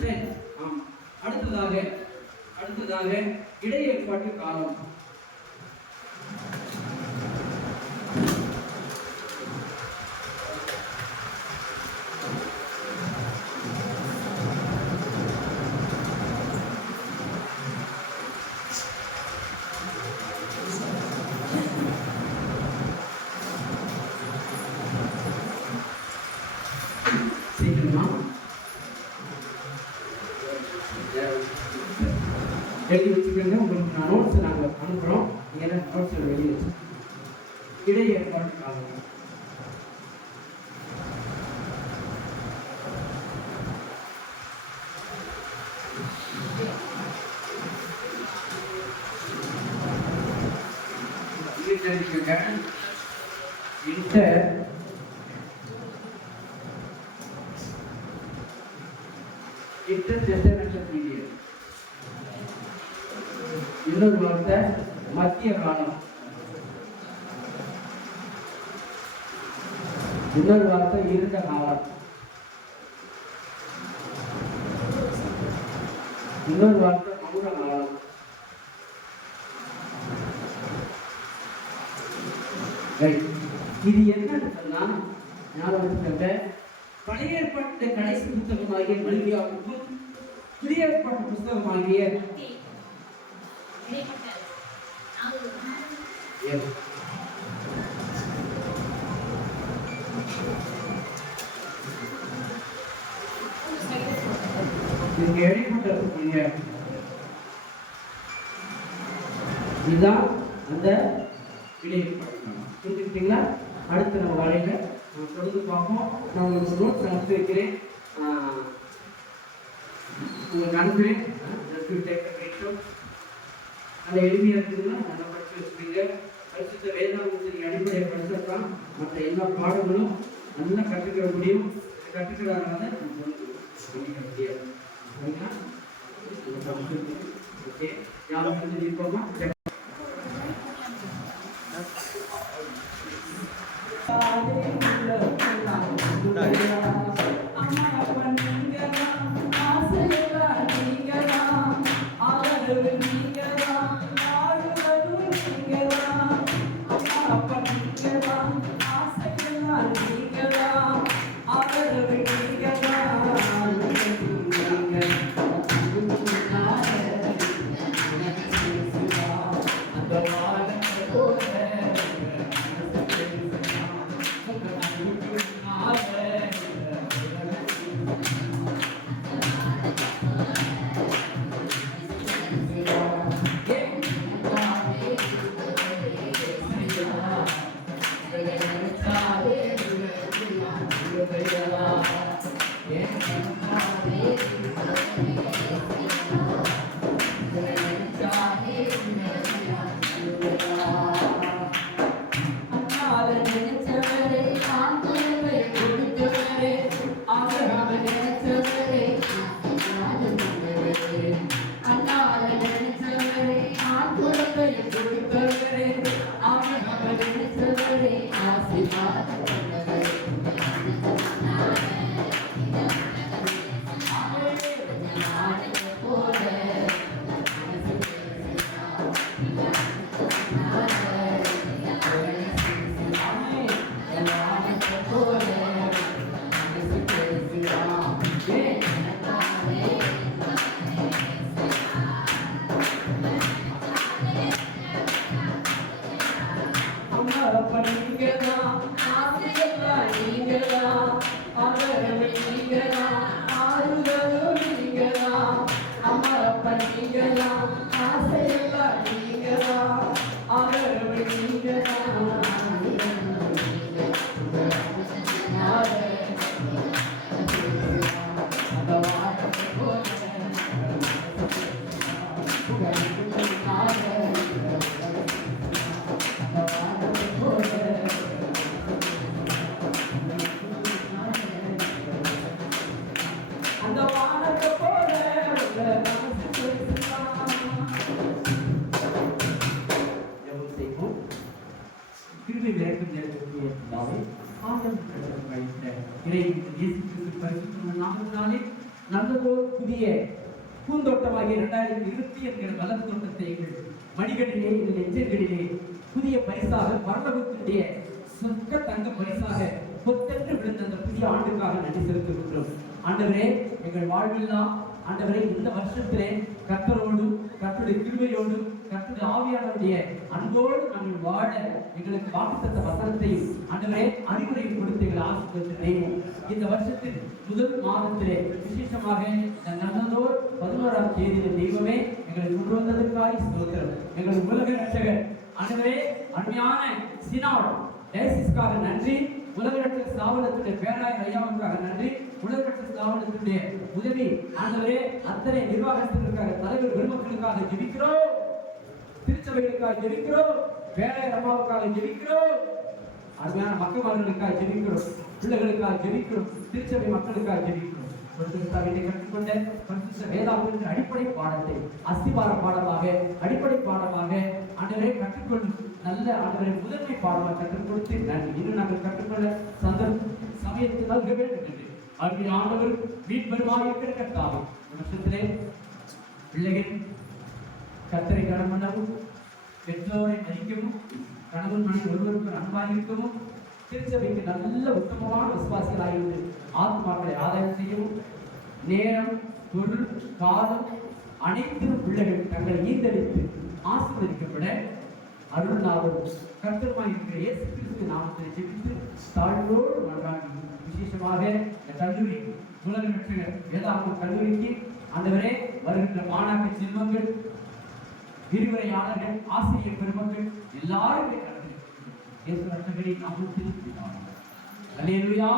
சரி, ஆமா. அடுத்ததாக இடையேற்பாட்டு காலம். எழுதி வச்சுக்கோங்க. உங்களுக்கு நான் நோட்ஸ் நாங்கள் அனுப்புகிறோம். ஏன்னா நோட்ஸ் எழுதி வச்சு இடையேற்பாட்டு காலம். இன்டர்டெஸ்டமெண்டல் பீரியட். இன்னொரு வார்த்தை மத்திய காலம், இன்னொரு வார்த்தை இருண்ட காலம், இன்னொரு வார்த்தை மௌன காலம். இது என்னன்னு சொன்னா ஞாபகத்துக்கு பழைய ஏற்பாட்டு கடைசி புத்தகமாகிய மல்கியாவுக்கும் புதிய ஏற்பாட்டு புத்தகமாகிய இதுதான் அந்த புரிஞ்சுக்கிட்டீங்களா? அடுத்து நம்ம வரையில தொடர்ந்து பார்ப்போம். நான் உங்களுக்கு நோட்ஸ் அனுப்பி வைக்கிறேன், உங்களுக்கு அனுப்புகிறேன். நல்ல எளிமையாக இருக்குதுன்னா நல்லா படிச்சு வச்சுக்கீங்க. படிச்சுட்ட வேதாகமத்தின் அடிப்படையை படிச்சிருக்கலாம். மற்ற எல்லா பாடங்களும் நல்லா கற்றுக்கிற முடியும். கற்றுக்கிறாங்க பண்ணிக்க முடியாது. சரிங்களா? ஓகே, யாரும் வந்து இருப்போமா? ஆண்டவரே இயேசு கிறிஸ்து பரிசுத்த நாமத்தினாலே நல்லதோர் புதிய பூந்தோட்டமாகிய 2020 என்கிற வளர் தோட்டத்தை எங்கள் மணிகளிலே எங்கள் எச்சரிகளிலே புதிய பரிசாக பரலோகத்தினுடைய சொற்க தங்க பரிசாக பொத்தென்று விழுந்த அந்த புதிய ஆண்டுக்காக நன்றி செலுத்துகின்றோம். ஆண்டவரே எங்கள் வாழ்வெல்லாம் ஆண்டவரே இந்த வருஷத்திலே கர்த்தரோடு கர்த்தருடைய கிருபையோடு கர்த்தருடைய ஆவியானவருடைய அன்போடு நாங்கள் வாழ எங்களுக்கு வாக்குத்தத்த வசனத்தையும் ஆண்டவரே அறிவுரையும் கொடுத்து எங்களை ஆசீர்வதித்து இந்த வருஷத்தின் முதல் மாதத்திலே விசேஷமாக நல்லதோர் 11ஆம் தேதியில தெய்வமே எங்களை கொண்டு வந்ததற்காக ஸ்தோத்திரம். எங்கள் உலக ரட்சகர் ஆண்டவரே அருமையான சினாட் டயசிஸ்காக நன்றி. உலக ரட்சக ஸ்தாபனத்துடைய பேராயர் ஐயாவுக்காக நன்றி. உலக ரட்சக ஸ்தாபனத்துடைய உதவி ஆண்டவரே அத்தனை நிர்வாகத்திற்காக தலைவர் பெருமக்களுக்காக ஜெபிக்கிறோம். திருச்சபைகளுக்காக ஜெபிக்கிறோம். பேராயர் அம்மாவுக்காக ஜெபிக்கிறோம். அருமையான மக்களுக்காக ஜெபிக்கிறோம். பிள்ளைகளுக்காக ஜெபிக்கிறோம். திருச்சபை மக்களுக்காக ஜெபிக்கிறோம். கற்றுக்கொண்ட வேதாகமத்தின் அடிப்படை பாடத்தை அஸ்திபார பாடமாக அடிப்படை பாடமாக ஆண்டவரை கற்றுக்கொள்ளும் நல்ல ஆண்டவரை முதன்மை பாடமாக கற்றுக் கொடுத்து நன்றி. இன்னும் நாங்கள் கற்றுக்கொள்ள சமயத்தில் நல்க வேண்டும் என்று அருமை ஆண்டவர் மீட்பெருமாக இருக்கிற கர்த்தாவே வருஷத்திலே பிள்ளைகள் கர்த்தரை கனம் பண்ணவும் பெற்றோரை மதிக்கவும் கணவன் மனைவி ஒருவருக்கு அன்பாக இருக்கவும் திருச்சபைக்கு நல்ல உத்தமமான விசுவாசிகளாயிருந்து ஆத்மாக்களை ஆதாயம் செய்யவும் நேரம் பொருள் காலம் அனைத்து பிள்ளைகள் தங்களை ஈர்த்தெடுத்து ஆசீர்வதிக்கப்பட அருள்நாதர் கர்த்தருமாய் இருக்கிற இயேசு கிறிஸ்து நாமத்தை ஜெபித்து தாழ்வோடு மன்றாடி விசேஷமாக இந்த கல்லூரி உலக ரட்சகர் வேதாகம கல்லூரிக்கு ஆண்டவரே வருகின்ற மாணாக்க செல்வங்கள் விரிவுரையாளர்கள் ஆசிரியர் பெருமக்கள் எல்லாருமே கலந்து இயேசு ரட்சகரின் நாமத்தில் அல்லேலூயா.